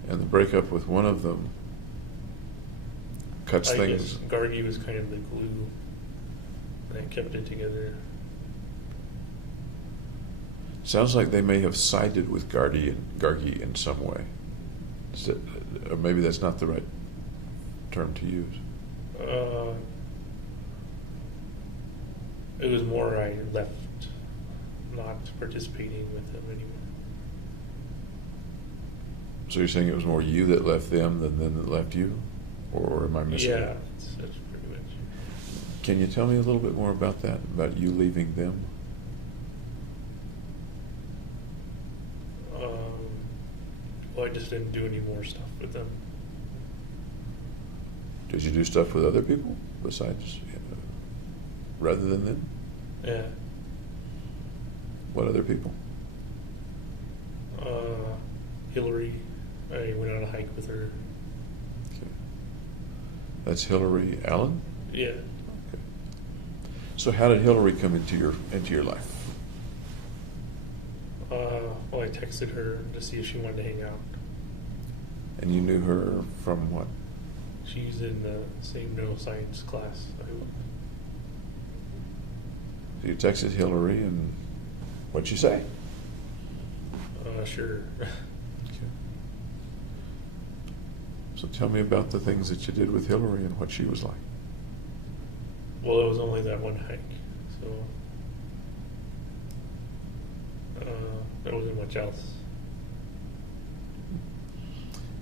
and the breakup with one of them cuts I things. guess Gargi was kind of the glue that kept it together. Sounds like they may have sided with Gargi in some way. Or maybe that's not the right term to use. It was more I left not participating with them anymore. So you're saying it was more you that left them than them that left you? Or am I missing Yeah, it? that's pretty much it. Can you tell me a little bit more about that, about you leaving them? Well, I just didn't do any more stuff with them. Did you do stuff with other people besides, rather than them? Yeah. What other people? Hillary, I went on a hike with her. Okay. That's Hillary Allen? Yeah. Okay. So how did Hillary come into your life? Well, I texted her to see if she wanted to hang out. And you knew her from what? She's in the same neuroscience class. So you texted Hillary, and what'd she say? Sure. Okay. So tell me about the things that you did with Hillary and what she was like. Well, it was only that one hike, so much else.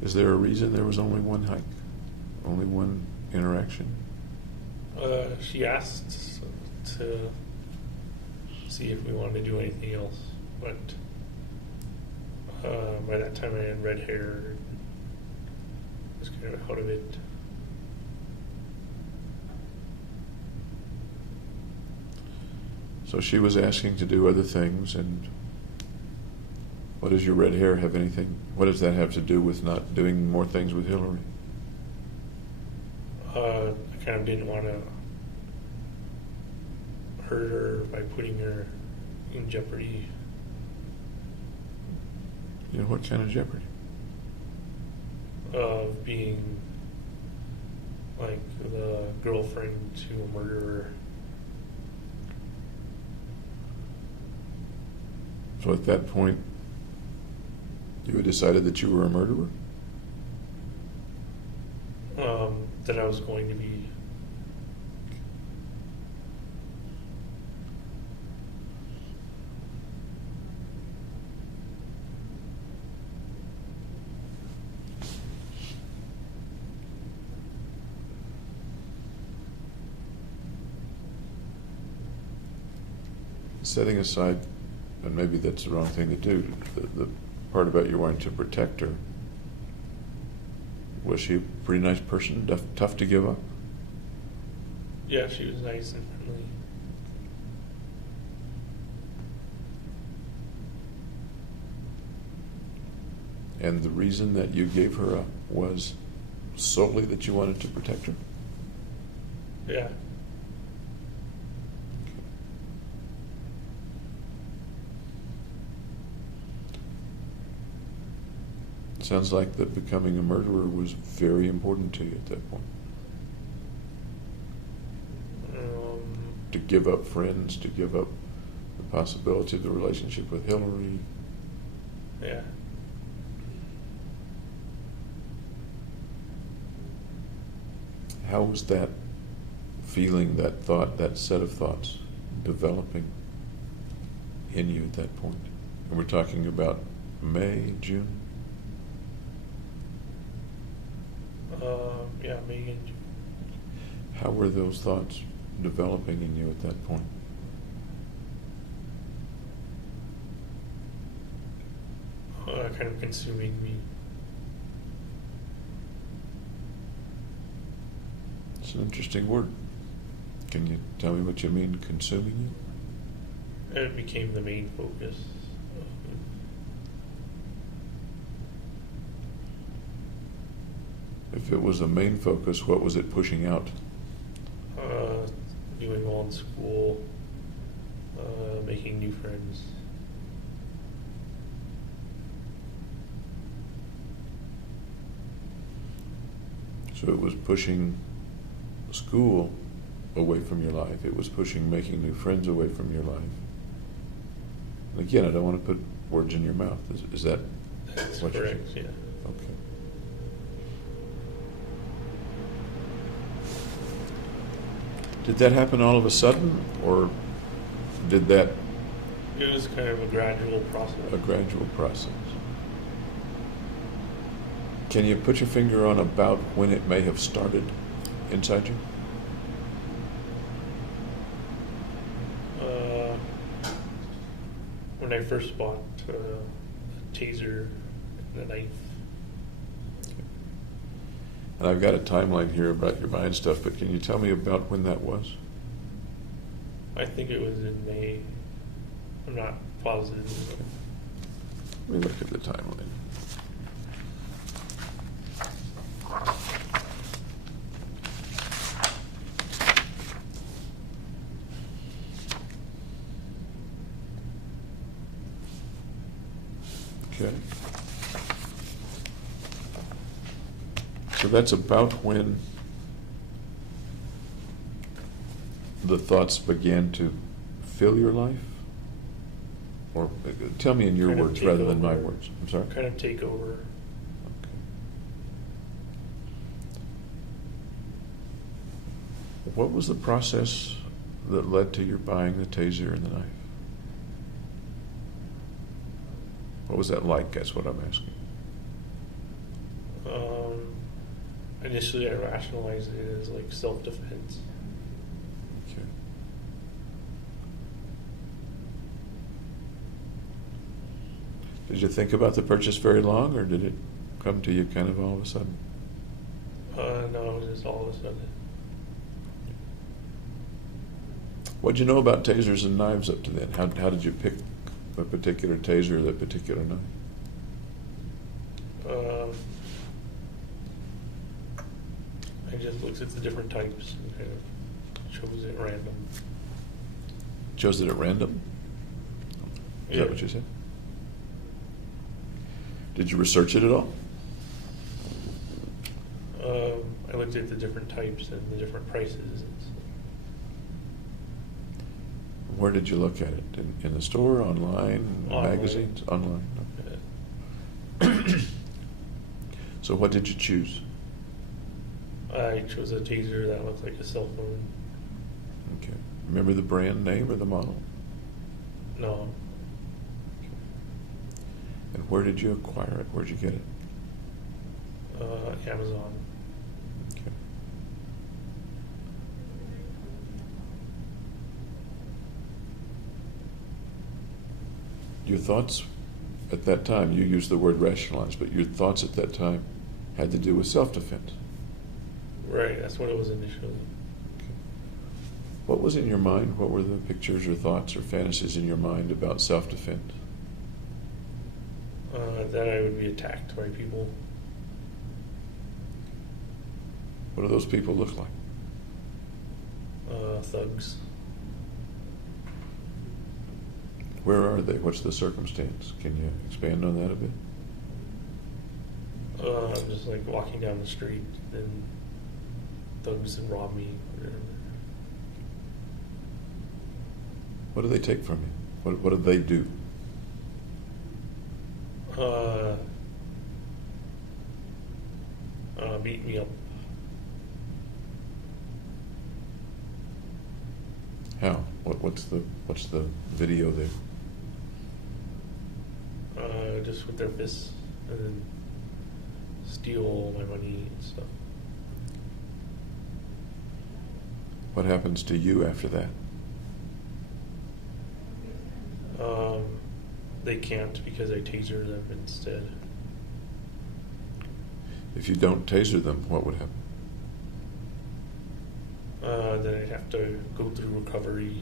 Is there a reason there was only one hike? Only one interaction? She asked to see if we wanted to do anything else, but by that time I had red hair. I was kind of out of it. So she was asking to do other things, and what does your red hair have anything, what does that have to do with not doing more things with Hillary? I kind of didn't want to hurt her by putting her in jeopardy. You know, what kind of jeopardy? Of being like the girlfriend to a murderer. So at that point, you had decided that you were a murderer? That I was going to be. Setting aside, and maybe that's the wrong thing to do, the part about you wanting to protect her, was she a pretty nice person, tough to give up? Yeah, she was nice and friendly. And the reason that you gave her up was solely that you wanted to protect her? Yeah. Sounds like that becoming a murderer was very important to you at that point. To give up friends, to give up the possibility of the relationship with Hillary. Yeah. How was that feeling, that thought, that set of thoughts developing in you at that point? And we're talking about May, June? Yeah, Megan. How were those thoughts developing in you at that point? Kind of consuming me. It's an interesting word. Can you tell me what you mean, consuming you? And it became the main focus. If it was the main focus, what was it pushing out? Doing well in school, making new friends. So it was pushing school away from your life. It was pushing making new friends away from your life. And again, I don't want to put words in your mouth. Is that That's what you're correct, saying? yeah. Okay. Did that happen all of a sudden, or did that It was kind of a gradual process. a gradual process? Can you put your finger on about when it may have started inside you? When I first bought a taser and a knife. And I've got a timeline here about your buying stuff, but can you tell me about when that was? I think it was in May. I'm not positive. Okay. Let me look at the timeline. Okay. So that's about when the thoughts began to fill your life? Or tell me in your Kind of words take rather than my over. words. I'm sorry? Kind of take over. Okay. What was the process that led to your buying the taser and the knife? What was that like? That's what I'm asking. Initially, I rationalized it as like self-defense. Okay. Did you think about the purchase very long, or did it come to you kind of all of a sudden? No, it was just all of a sudden. What'd you know about tasers and knives up to then? How did you pick a particular taser or that particular knife? I just looked at the different types and kind of chose it random. Chose it at random? Is Yeah. that what you said? Did you research it at all? I looked at the different types and the different prices. And Where did you look at it? In the store, online, Online. magazines? Online. so, Okay. So what did you choose? I chose a taser that looked like a cell phone. Okay. Remember the brand name or the model? No, And where did you acquire it? Where'd you get it? Amazon. Okay. Your thoughts at that time, you used the word rationalize, but your thoughts at that time had to do with self-defense. Right, that's what it was initially. Okay. What was in your mind? What were the pictures or thoughts or fantasies in your mind about self-defense? That I would be attacked by people. What do those people look like? Thugs. Where are they? What's the circumstance? Can you expand on that a bit? Just like walking down the street and thugs and rob me. What do they take from you? What do they do? Beat me up. How? What's the video there? Just with their fists, and then steal all my money and stuff. What happens to you after that? They can't because I taser them instead. If you don't taser them, what would happen? Then I'd have to go through recovery,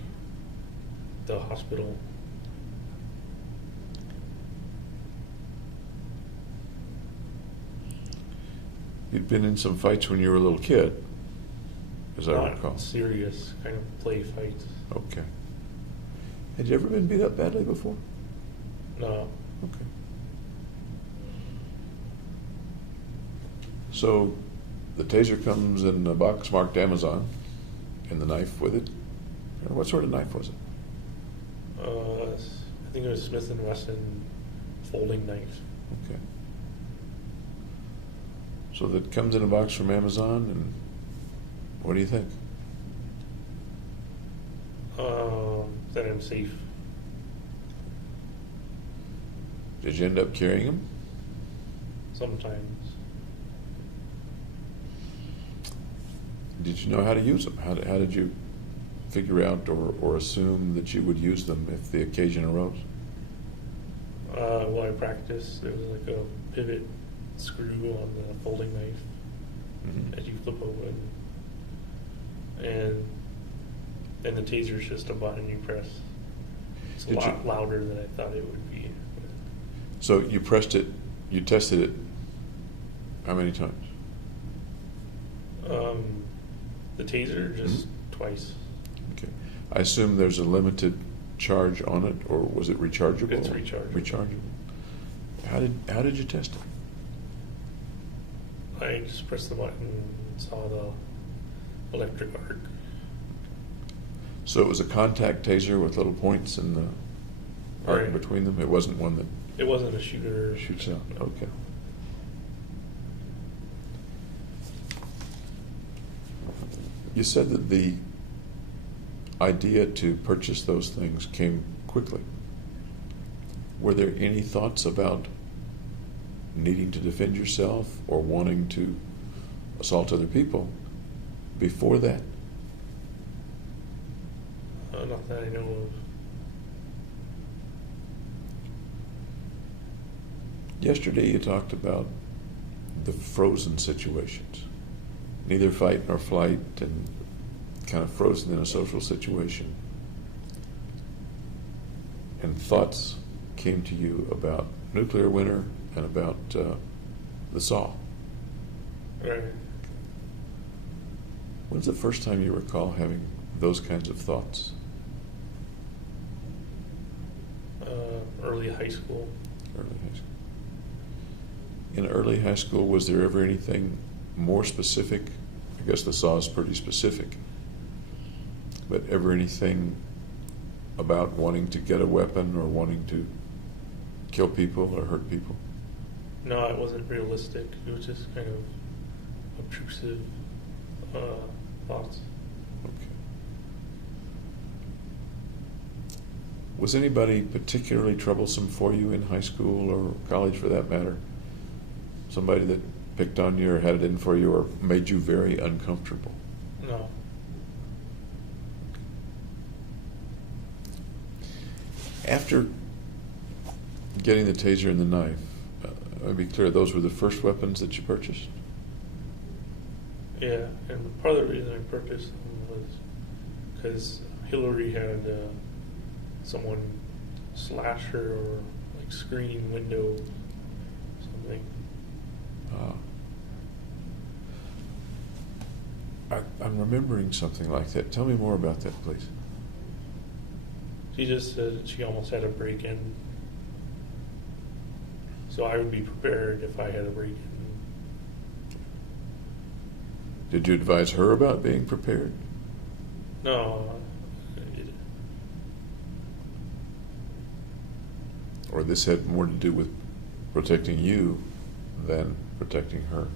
the hospital. You'd been in some fights when you were a little kid, as I Not recall. serious kind of play fights. Okay. Had you ever been beat up badly before? No. Okay. So the taser comes in a box marked Amazon, and the knife with it. What sort of knife was it? I think it was Smith & Wesson folding knife. Okay. So that comes in a box from Amazon, and what do you think? That I'm safe. Did you end up carrying them? Sometimes. Did you know how to use them? How did you figure out or assume that you would use them if the occasion arose? Well, I practiced. There was like a pivot screw on the folding knife Mhm. as you flip open, and then the taser's just a button you press. It's a Did lot you- louder than I thought it would be. So you pressed it, you tested it how many times? The taser just twice. Okay. I assume there's a limited charge on it, or was it rechargeable? It's rechargeable. Rechargeable. How did you test it? I just pressed the button and saw the electric arc. So it was a contact taser with little points in the arc Right. between them? It wasn't one that It wasn't a shooter. shoots out? No. Okay. You said that the idea to purchase those things came quickly. Were there any thoughts about needing to defend yourself or wanting to assault other people before that? Not that I know of. Yesterday you talked about the frozen situations, neither fight nor flight, and kind of frozen in a social situation. And thoughts came to you about nuclear winter and about the saw. Right. When's the first time you recall having those kinds of thoughts? Early high school. Early high school. In early high school, was there ever anything more specific? I guess the saw is pretty specific. But ever anything about wanting to get a weapon or wanting to kill people or hurt people? No, it wasn't realistic. It was just kind of obtrusive thoughts. Okay. Was anybody particularly troublesome for you in high school or college for that matter? Somebody that picked on you or had it in for you or made you very uncomfortable? No. After getting the taser and the knife, I'll be clear, those were the first weapons that you purchased? Yeah, and part of the reason I purchased them was because Hillary had someone slash her or like screen window something. I'm remembering something like that. Tell me more about that, please. She just said she almost had a break-in. So I would be prepared if I had a break-in. Did you advise her about being prepared? No. Or this had more to do with protecting you than protecting her?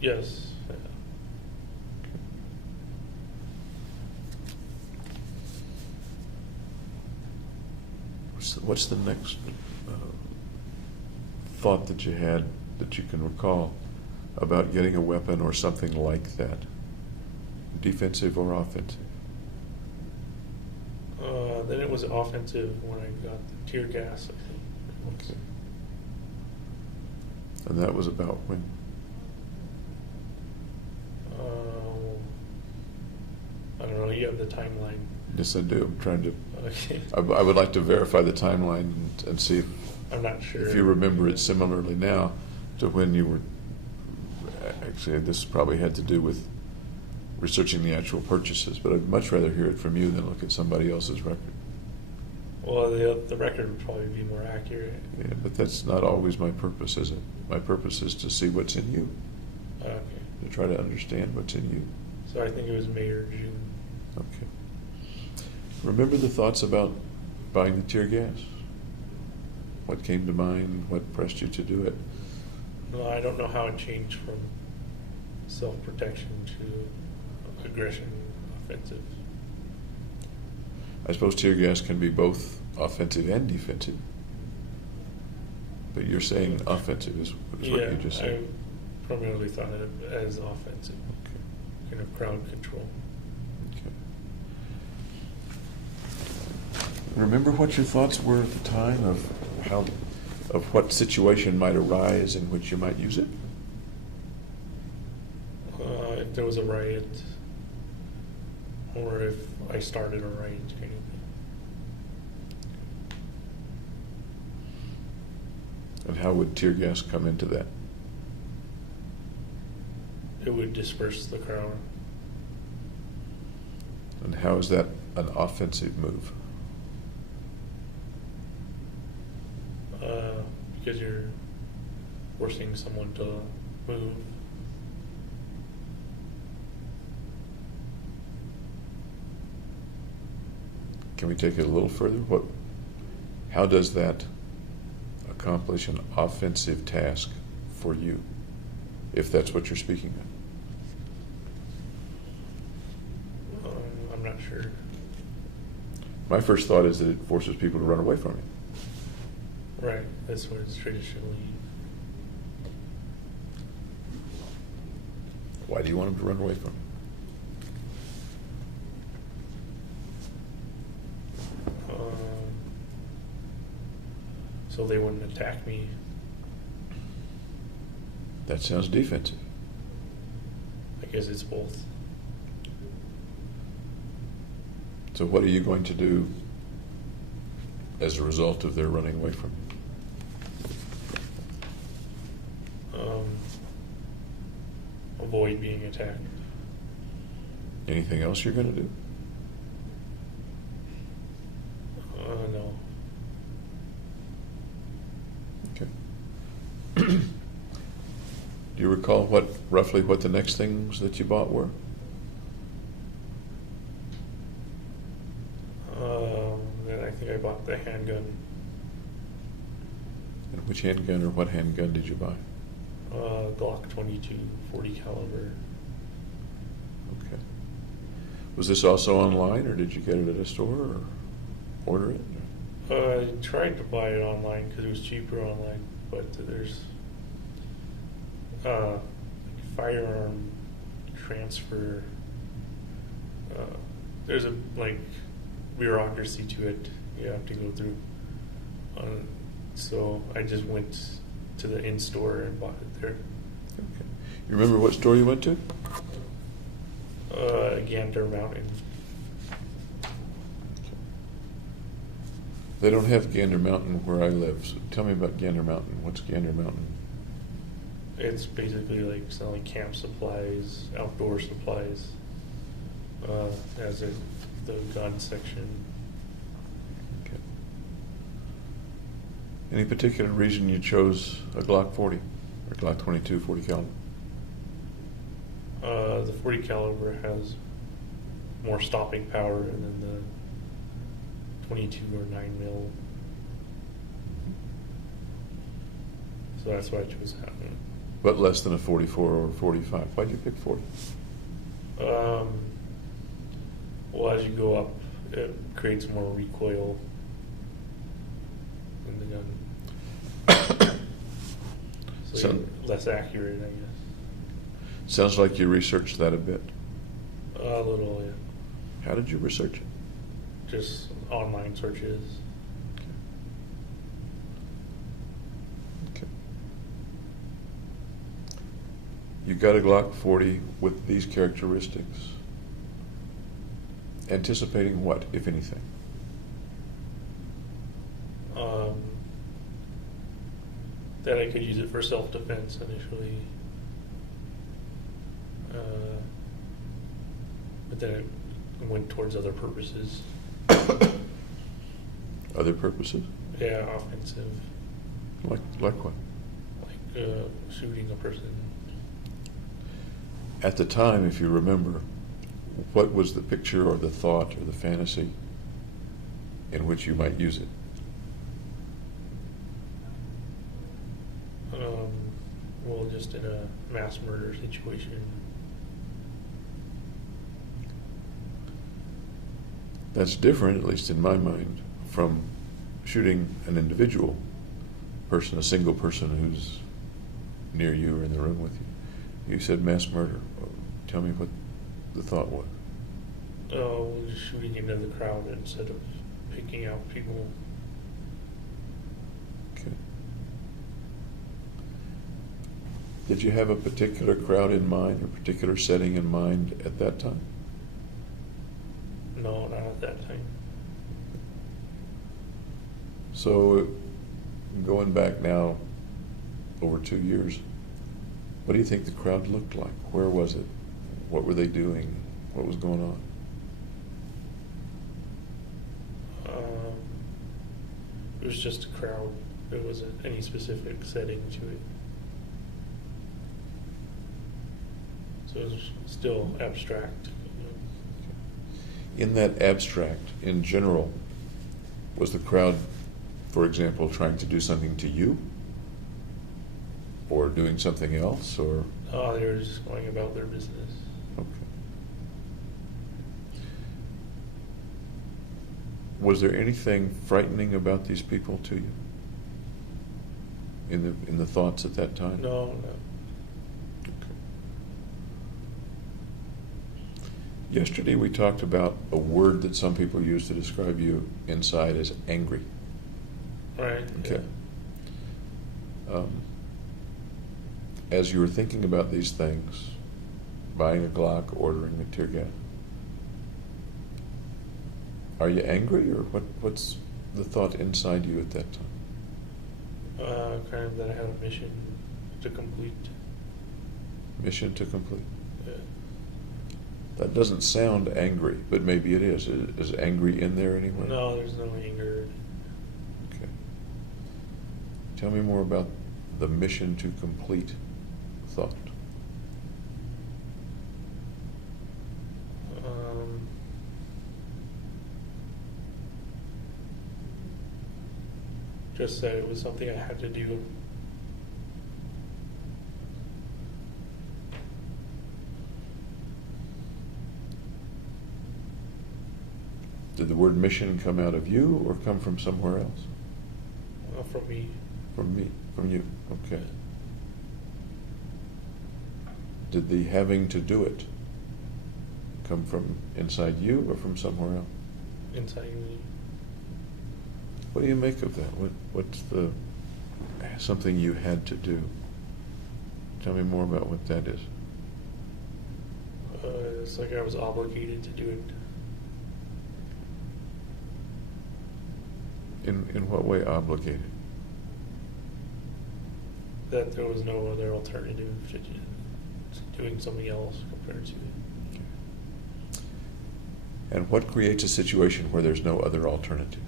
Yes. What's the next thought that you had that you can recall about getting a weapon or something like that? Defensive or offensive? Then it was offensive when I got the tear gas, I think. Okay. And that was about when? I don't know, you have the timeline. Yes, I do. I'm trying to. Okay. I would like to verify the timeline and see I'm not sure. if you remember it similarly now to when you were. Actually, this probably had to do with researching the actual purchases, but I'd much rather hear it from you than look at somebody else's record. Well, the record would probably be more accurate. Yeah, but that's not always my purpose, is it? My purpose is to see what's in you, Okay. to try to understand what's in you. So I think it was May or June. Okay. Remember the thoughts about buying the tear gas? What came to mind? What pressed you to do it? No, I don't know how it changed from self-protection to aggression, offensive. I suppose tear gas can be both offensive and defensive. But you're saying offensive is what you just said. I primarily thought of it as offensive, Okay. kind of crowd control. Okay. Remember what your thoughts were at the time of what situation might arise in which you might use it? If there was a riot, or if I started a riot, anything. And how would tear gas come into that? It would disperse the crowd. And how is that an offensive move? Because you're forcing someone to move. Can we take it a little further? How does that accomplish an offensive task for you, if that's what you're speaking of? I'm not sure. My first thought is that it forces people to run away from you. Right. That's what it's traditionally. Why do you want them to run away from you? So they wouldn't attack me. That sounds defensive. I guess it's both. So what are you going to do as a result of their running away from you? Avoid being attacked. Anything else you're going to do? No. Okay. Do you recall roughly what the next things that you bought were? Then I think I bought the handgun. And which handgun or what handgun did you buy? Glock 22, 40 caliber. Okay. Was this also online, or did you get it at a store, or order it? I tried to buy it online because it was cheaper online, but there's firearm transfer. There's a bureaucracy to it you have to go through. So I just went to the in-store and bought it there. Okay. You remember what store you went to? Gander Mountain. They don't have Gander Mountain where I live, so tell me about Gander Mountain. What's Gander Mountain? It's basically like selling camp supplies, outdoor supplies. Has the gun section. Okay. Any particular reason you chose a Glock 40 or Glock 22 40 caliber? The 40 caliber has more stopping power than the 22 or 9 mil. So that's why I chose that one. But less than a 44 or 45. Why'd you pick 40? Well, as you go up, it creates more recoil in the gun. So So- less accurate, I guess. Sounds like you researched that a bit. A little, yeah. How did you research it? Just online searches. Okay. You got a Glock 40 with these characteristics. Anticipating what, if anything? That I could use it for self-defense initially. But then it went towards other purposes. Other purposes? Yeah, offensive. Like what? Like shooting a person. At the time, if you remember, what was the picture or the thought or the fantasy in which you might use it? Well, just in a mass murder situation. That's different, at least in my mind, from shooting an individual person, a single person who's near you or in the room with you. You said mass murder. Tell me what the thought was. Just shooting into the crowd instead of picking out people. Okay. Did you have a particular crowd in mind, or particular setting in mind at that time? No, not at that time. So, going back now over 2 years, what do you think the crowd looked like? Where was it? What were they doing? What was going on? It was just a crowd. There wasn't any specific setting to it. So it was still abstract. In that abstract, in general, was the crowd, for example, trying to do something to you? Or doing something else? Or They were just going about their business. okay. Was there anything frightening about these people to you? In the thoughts at that time? No, no. Okay. Yesterday we talked about a word that some people use to describe you inside as angry. Right. Okay. As you were thinking about these things, buying a Glock, ordering a tear gas, are you angry, or what's the thought inside you at that time? Kind of that I have a mission to complete. Mission to complete. Yeah. That doesn't sound angry, but maybe it is. Is angry in there anywhere? No, there's no anger. Okay. Tell me more about the mission to complete thought. Just that it was something I had to do. Did the word mission come out of you or come from somewhere else? From me. From me, from you, okay. Did the having to do it come from inside you or from somewhere else? Inside me. What do you make of that? What's the something you had to do? Tell me more about what that is. It's like I was obligated to do it. In what way obligated? That there was no other alternative to doing something else compared to it. And what creates a situation where there's no other alternative?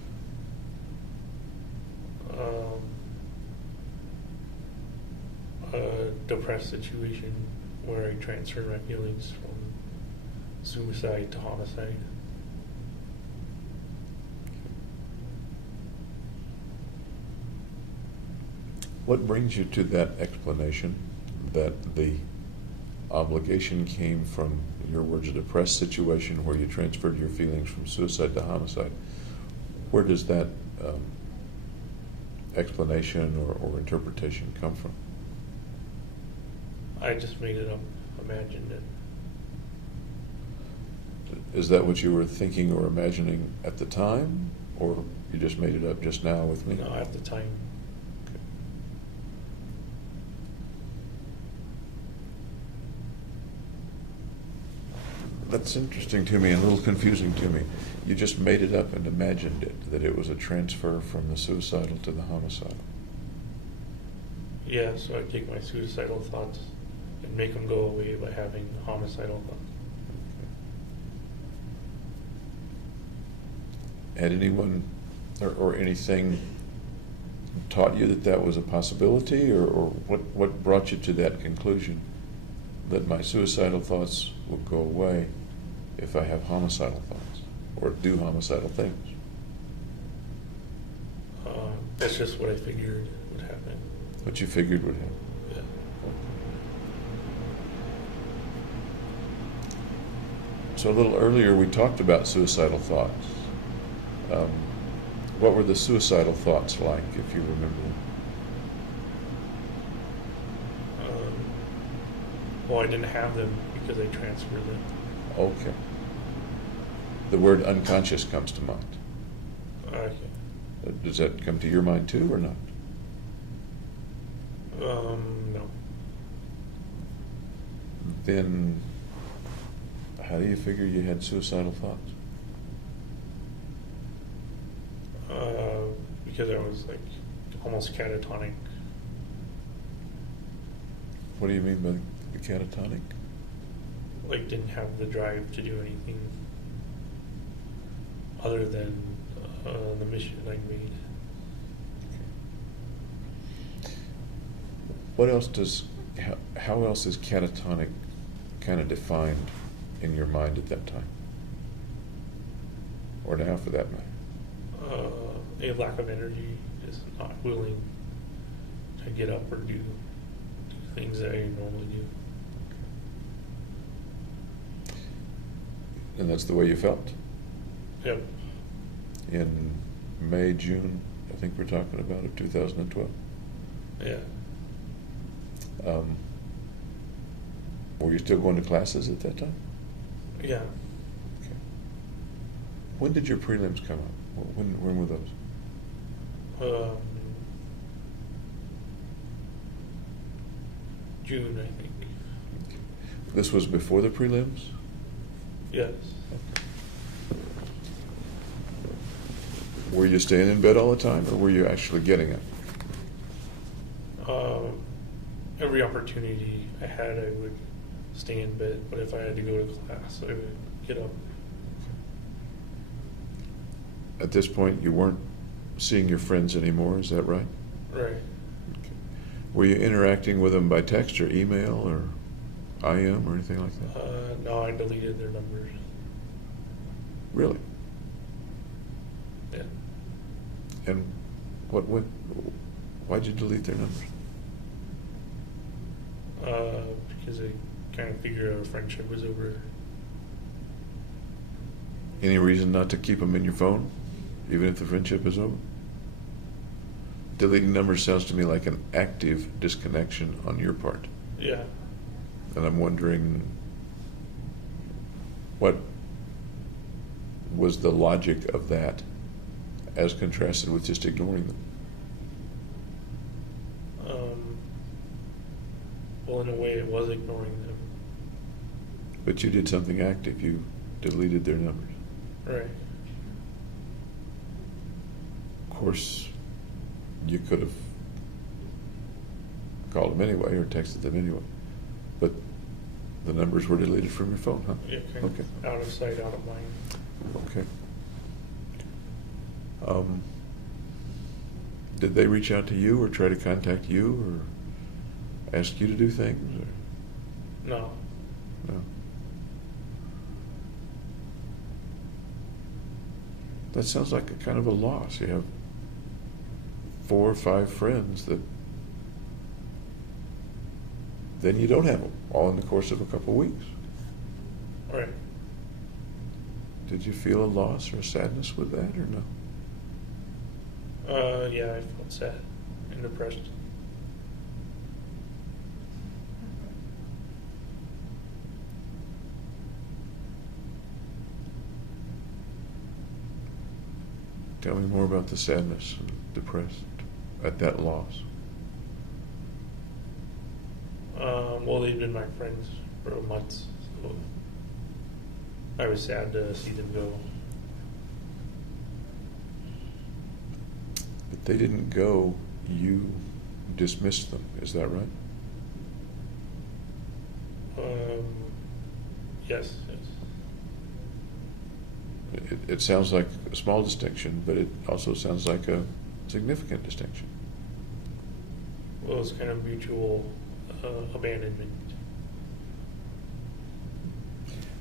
A depressed situation where I transfer my feelings from suicide to homicide. What brings you to that explanation that the obligation came from, in your words, a depressed situation where you transferred your feelings from suicide to homicide? Where does that explanation or interpretation come from? I just made it up, imagined it. Is that what you were thinking or imagining at the time, or you just made it up just now with me? No, at the time. Okay. That's interesting to me and a little confusing to me. You just made it up and imagined it, that it was a transfer from the suicidal to the homicidal. Yeah, so I take my suicidal thoughts and make them go away by having homicidal thoughts. Had anyone or anything taught you that that was a possibility, or what brought you to that conclusion that my suicidal thoughts will go away if I have homicidal thoughts or do homicidal things? That's just what I figured would happen. What you figured would happen. Yeah. So a little earlier we talked about suicidal thoughts. What were the suicidal thoughts like, if you remember them? Well, I didn't have them because I transferred them. Okay. The word unconscious comes to mind. Okay. Does that come to your mind too, or not? No. Then how do you figure you had suicidal thoughts? Because I was like almost catatonic. What do you mean by the catatonic? Like didn't have the drive to do anything other than the mission I made. What else does, how else is catatonic kind of defined in your mind at that time? Or now for that matter? A lack of energy, just not willing to get up or do things that I normally do. And that's the way you felt? Yep. in May, June, I think we're talking about, of 2012. Yeah. Were you still going to classes at that time? Yeah. Okay. When did your prelims come out? When were those? June, I think. This was before the prelims? Yes. Were you staying in bed all the time, or were you actually getting it? Every opportunity I had, I would stay in bed, but if I had to go to class, I would get up. At this point, you weren't seeing your friends anymore, is that right? Right. Okay. Were you interacting with them by text or email or IM or anything like that? No, I deleted their numbers. Really? Yeah. And why'd you delete their numbers? Because I kind of figured our friendship was over. Any reason not to keep them in your phone, even if the friendship is over? Deleting numbers sounds to me like an active disconnection on your part. Yeah. And I'm wondering what was the logic of that as contrasted with just ignoring them? Well, in a way, it was ignoring them. But you did something active. You deleted their numbers. Right. Of course, you could have called them anyway or texted them anyway. But the numbers were deleted from your phone, huh? Yeah, kind of Okay. out of sight, out of mind. Okay. Did they reach out to you or try to contact you or ask you to do things? Or? No. No. That sounds like a kind of a loss. You have 4 or 5 friends that then you don't have them all in the course of a couple of weeks. Right. Did you feel a loss or a sadness with that or no? Yeah, I felt sad and depressed. Tell me more about the sadness and depressed at that loss. Well, they've been my friends for months, so I was sad to see them go. But they didn't go, you dismissed them, is that right? Yes, yes. It sounds like a small distinction, but it also sounds like a significant distinction. Well, it was kind of mutual abandonment.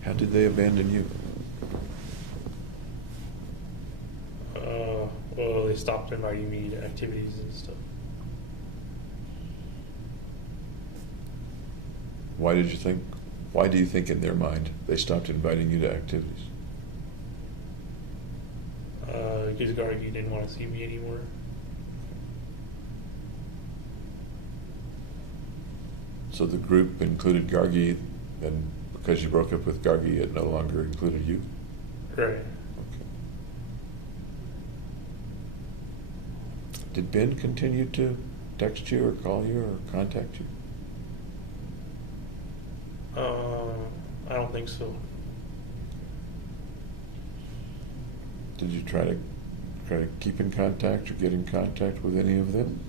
How did they abandon you? Well, they stopped inviting me to activities and stuff. Why do you think in their mind they stopped inviting you to activities? Because Gargi didn't want to see me anymore. So the group included Gargi, and because you broke up with Gargi, it no longer included you? Right. Okay. Did Ben continue to text you or call you or contact you? I don't think so. Did you try to keep in contact or get in contact with any of them?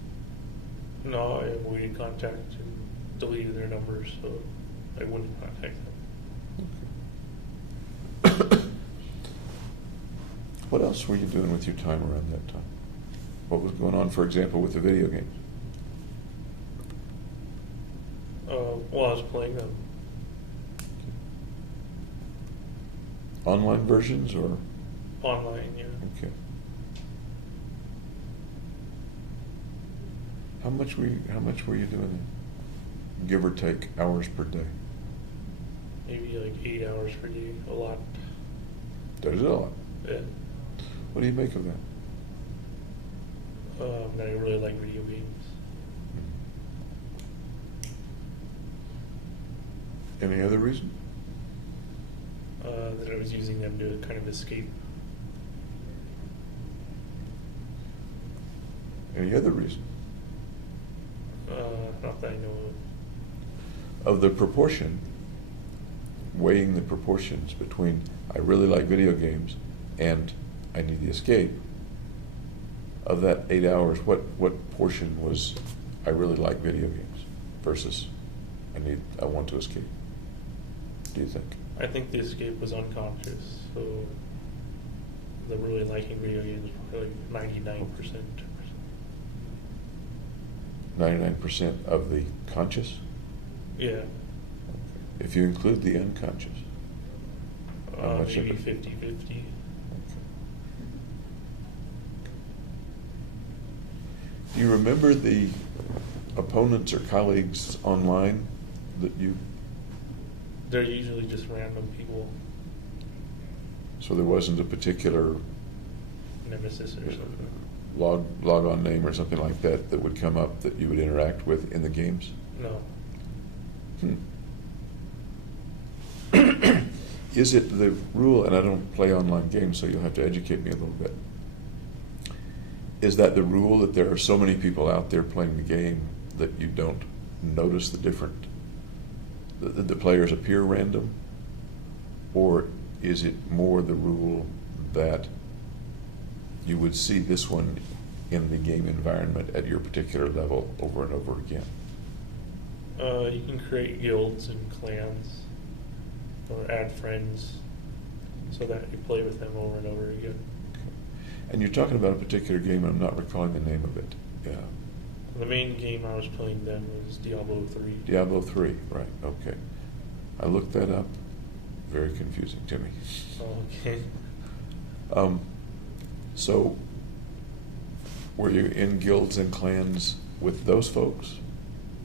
No, I avoided contact and deleted their numbers, so I wouldn't contact them. Okay. What else were you doing with your time around that time? What was going on, for example, with the video games? Well, I was playing them. Online versions or? Online, yeah. Okay. How much were you doing that? Give or take hours per day? Maybe like 8 hours per day, a lot. There's a lot. Yeah. What do you make of that? That I really like video games. Any other reason? That I was using them to kind of escape. Any other reason? Not that I know of. Of the proportion, weighing the proportions between I really like video games and I need the escape, of that 8 hours, what portion was I really like video games versus I want to escape? Do you think? I think the escape was unconscious, so the really liking video games were like 99%. 99% of the conscious? Yeah. If you include the unconscious? How much of Maybe it? 50-50. Do you remember the opponents or colleagues online that you... They're usually just random people, So there wasn't a particular nemesis or something. log-on name or something like that that would come up that you would interact with in the games? No. Is it the rule, and I don't play online games, so you'll have to educate me a little bit. Is that the rule that there are so many people out there playing the game that you don't notice the the players appear random? Or is it more the rule that you would see this one in the game environment at your particular level over and over again? You can create guilds and clans or add friends so that you play with them over and over again. And you're talking about a particular game, and I'm not recalling the name of it. Yeah. The main game I was playing then was Diablo 3. Diablo 3, right, okay. I looked that up. Very confusing to me. Okay. So, were you in guilds and clans with those folks?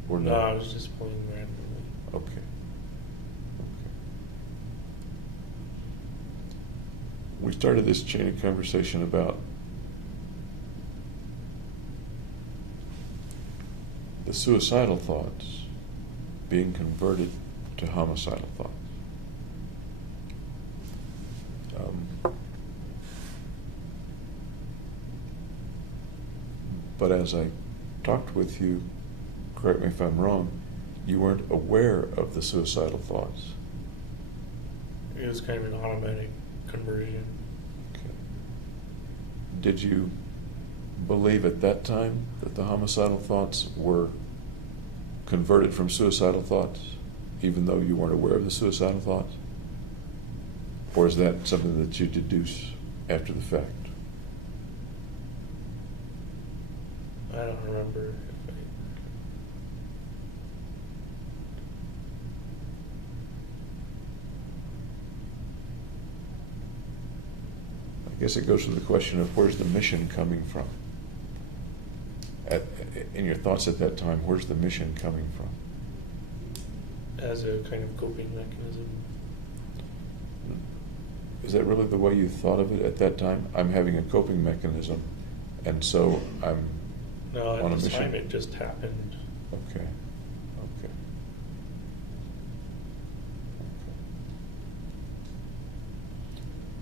Or No, no? I was just playing randomly. Okay. We started this chain of conversation about the suicidal thoughts being converted to homicidal thoughts. But as I talked with you, correct me if I'm wrong, you weren't aware of the suicidal thoughts. It was kind of an automatic conversion. Okay. Did you believe at that time that the homicidal thoughts were converted from suicidal thoughts, even though you weren't aware of the suicidal thoughts? Or is that something that you deduce after the fact? I don't remember if I guess it goes to the question of where's the mission coming from? In your thoughts at that time, where's the mission coming from? as a kind of coping mechanism. Is that really the way you thought of it at that time? I'm having a coping mechanism, and so I'm No, on a at this mission? time it just happened. Okay.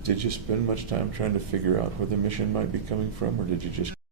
Did you spend much time trying to figure out where the mission might be coming from, or did you just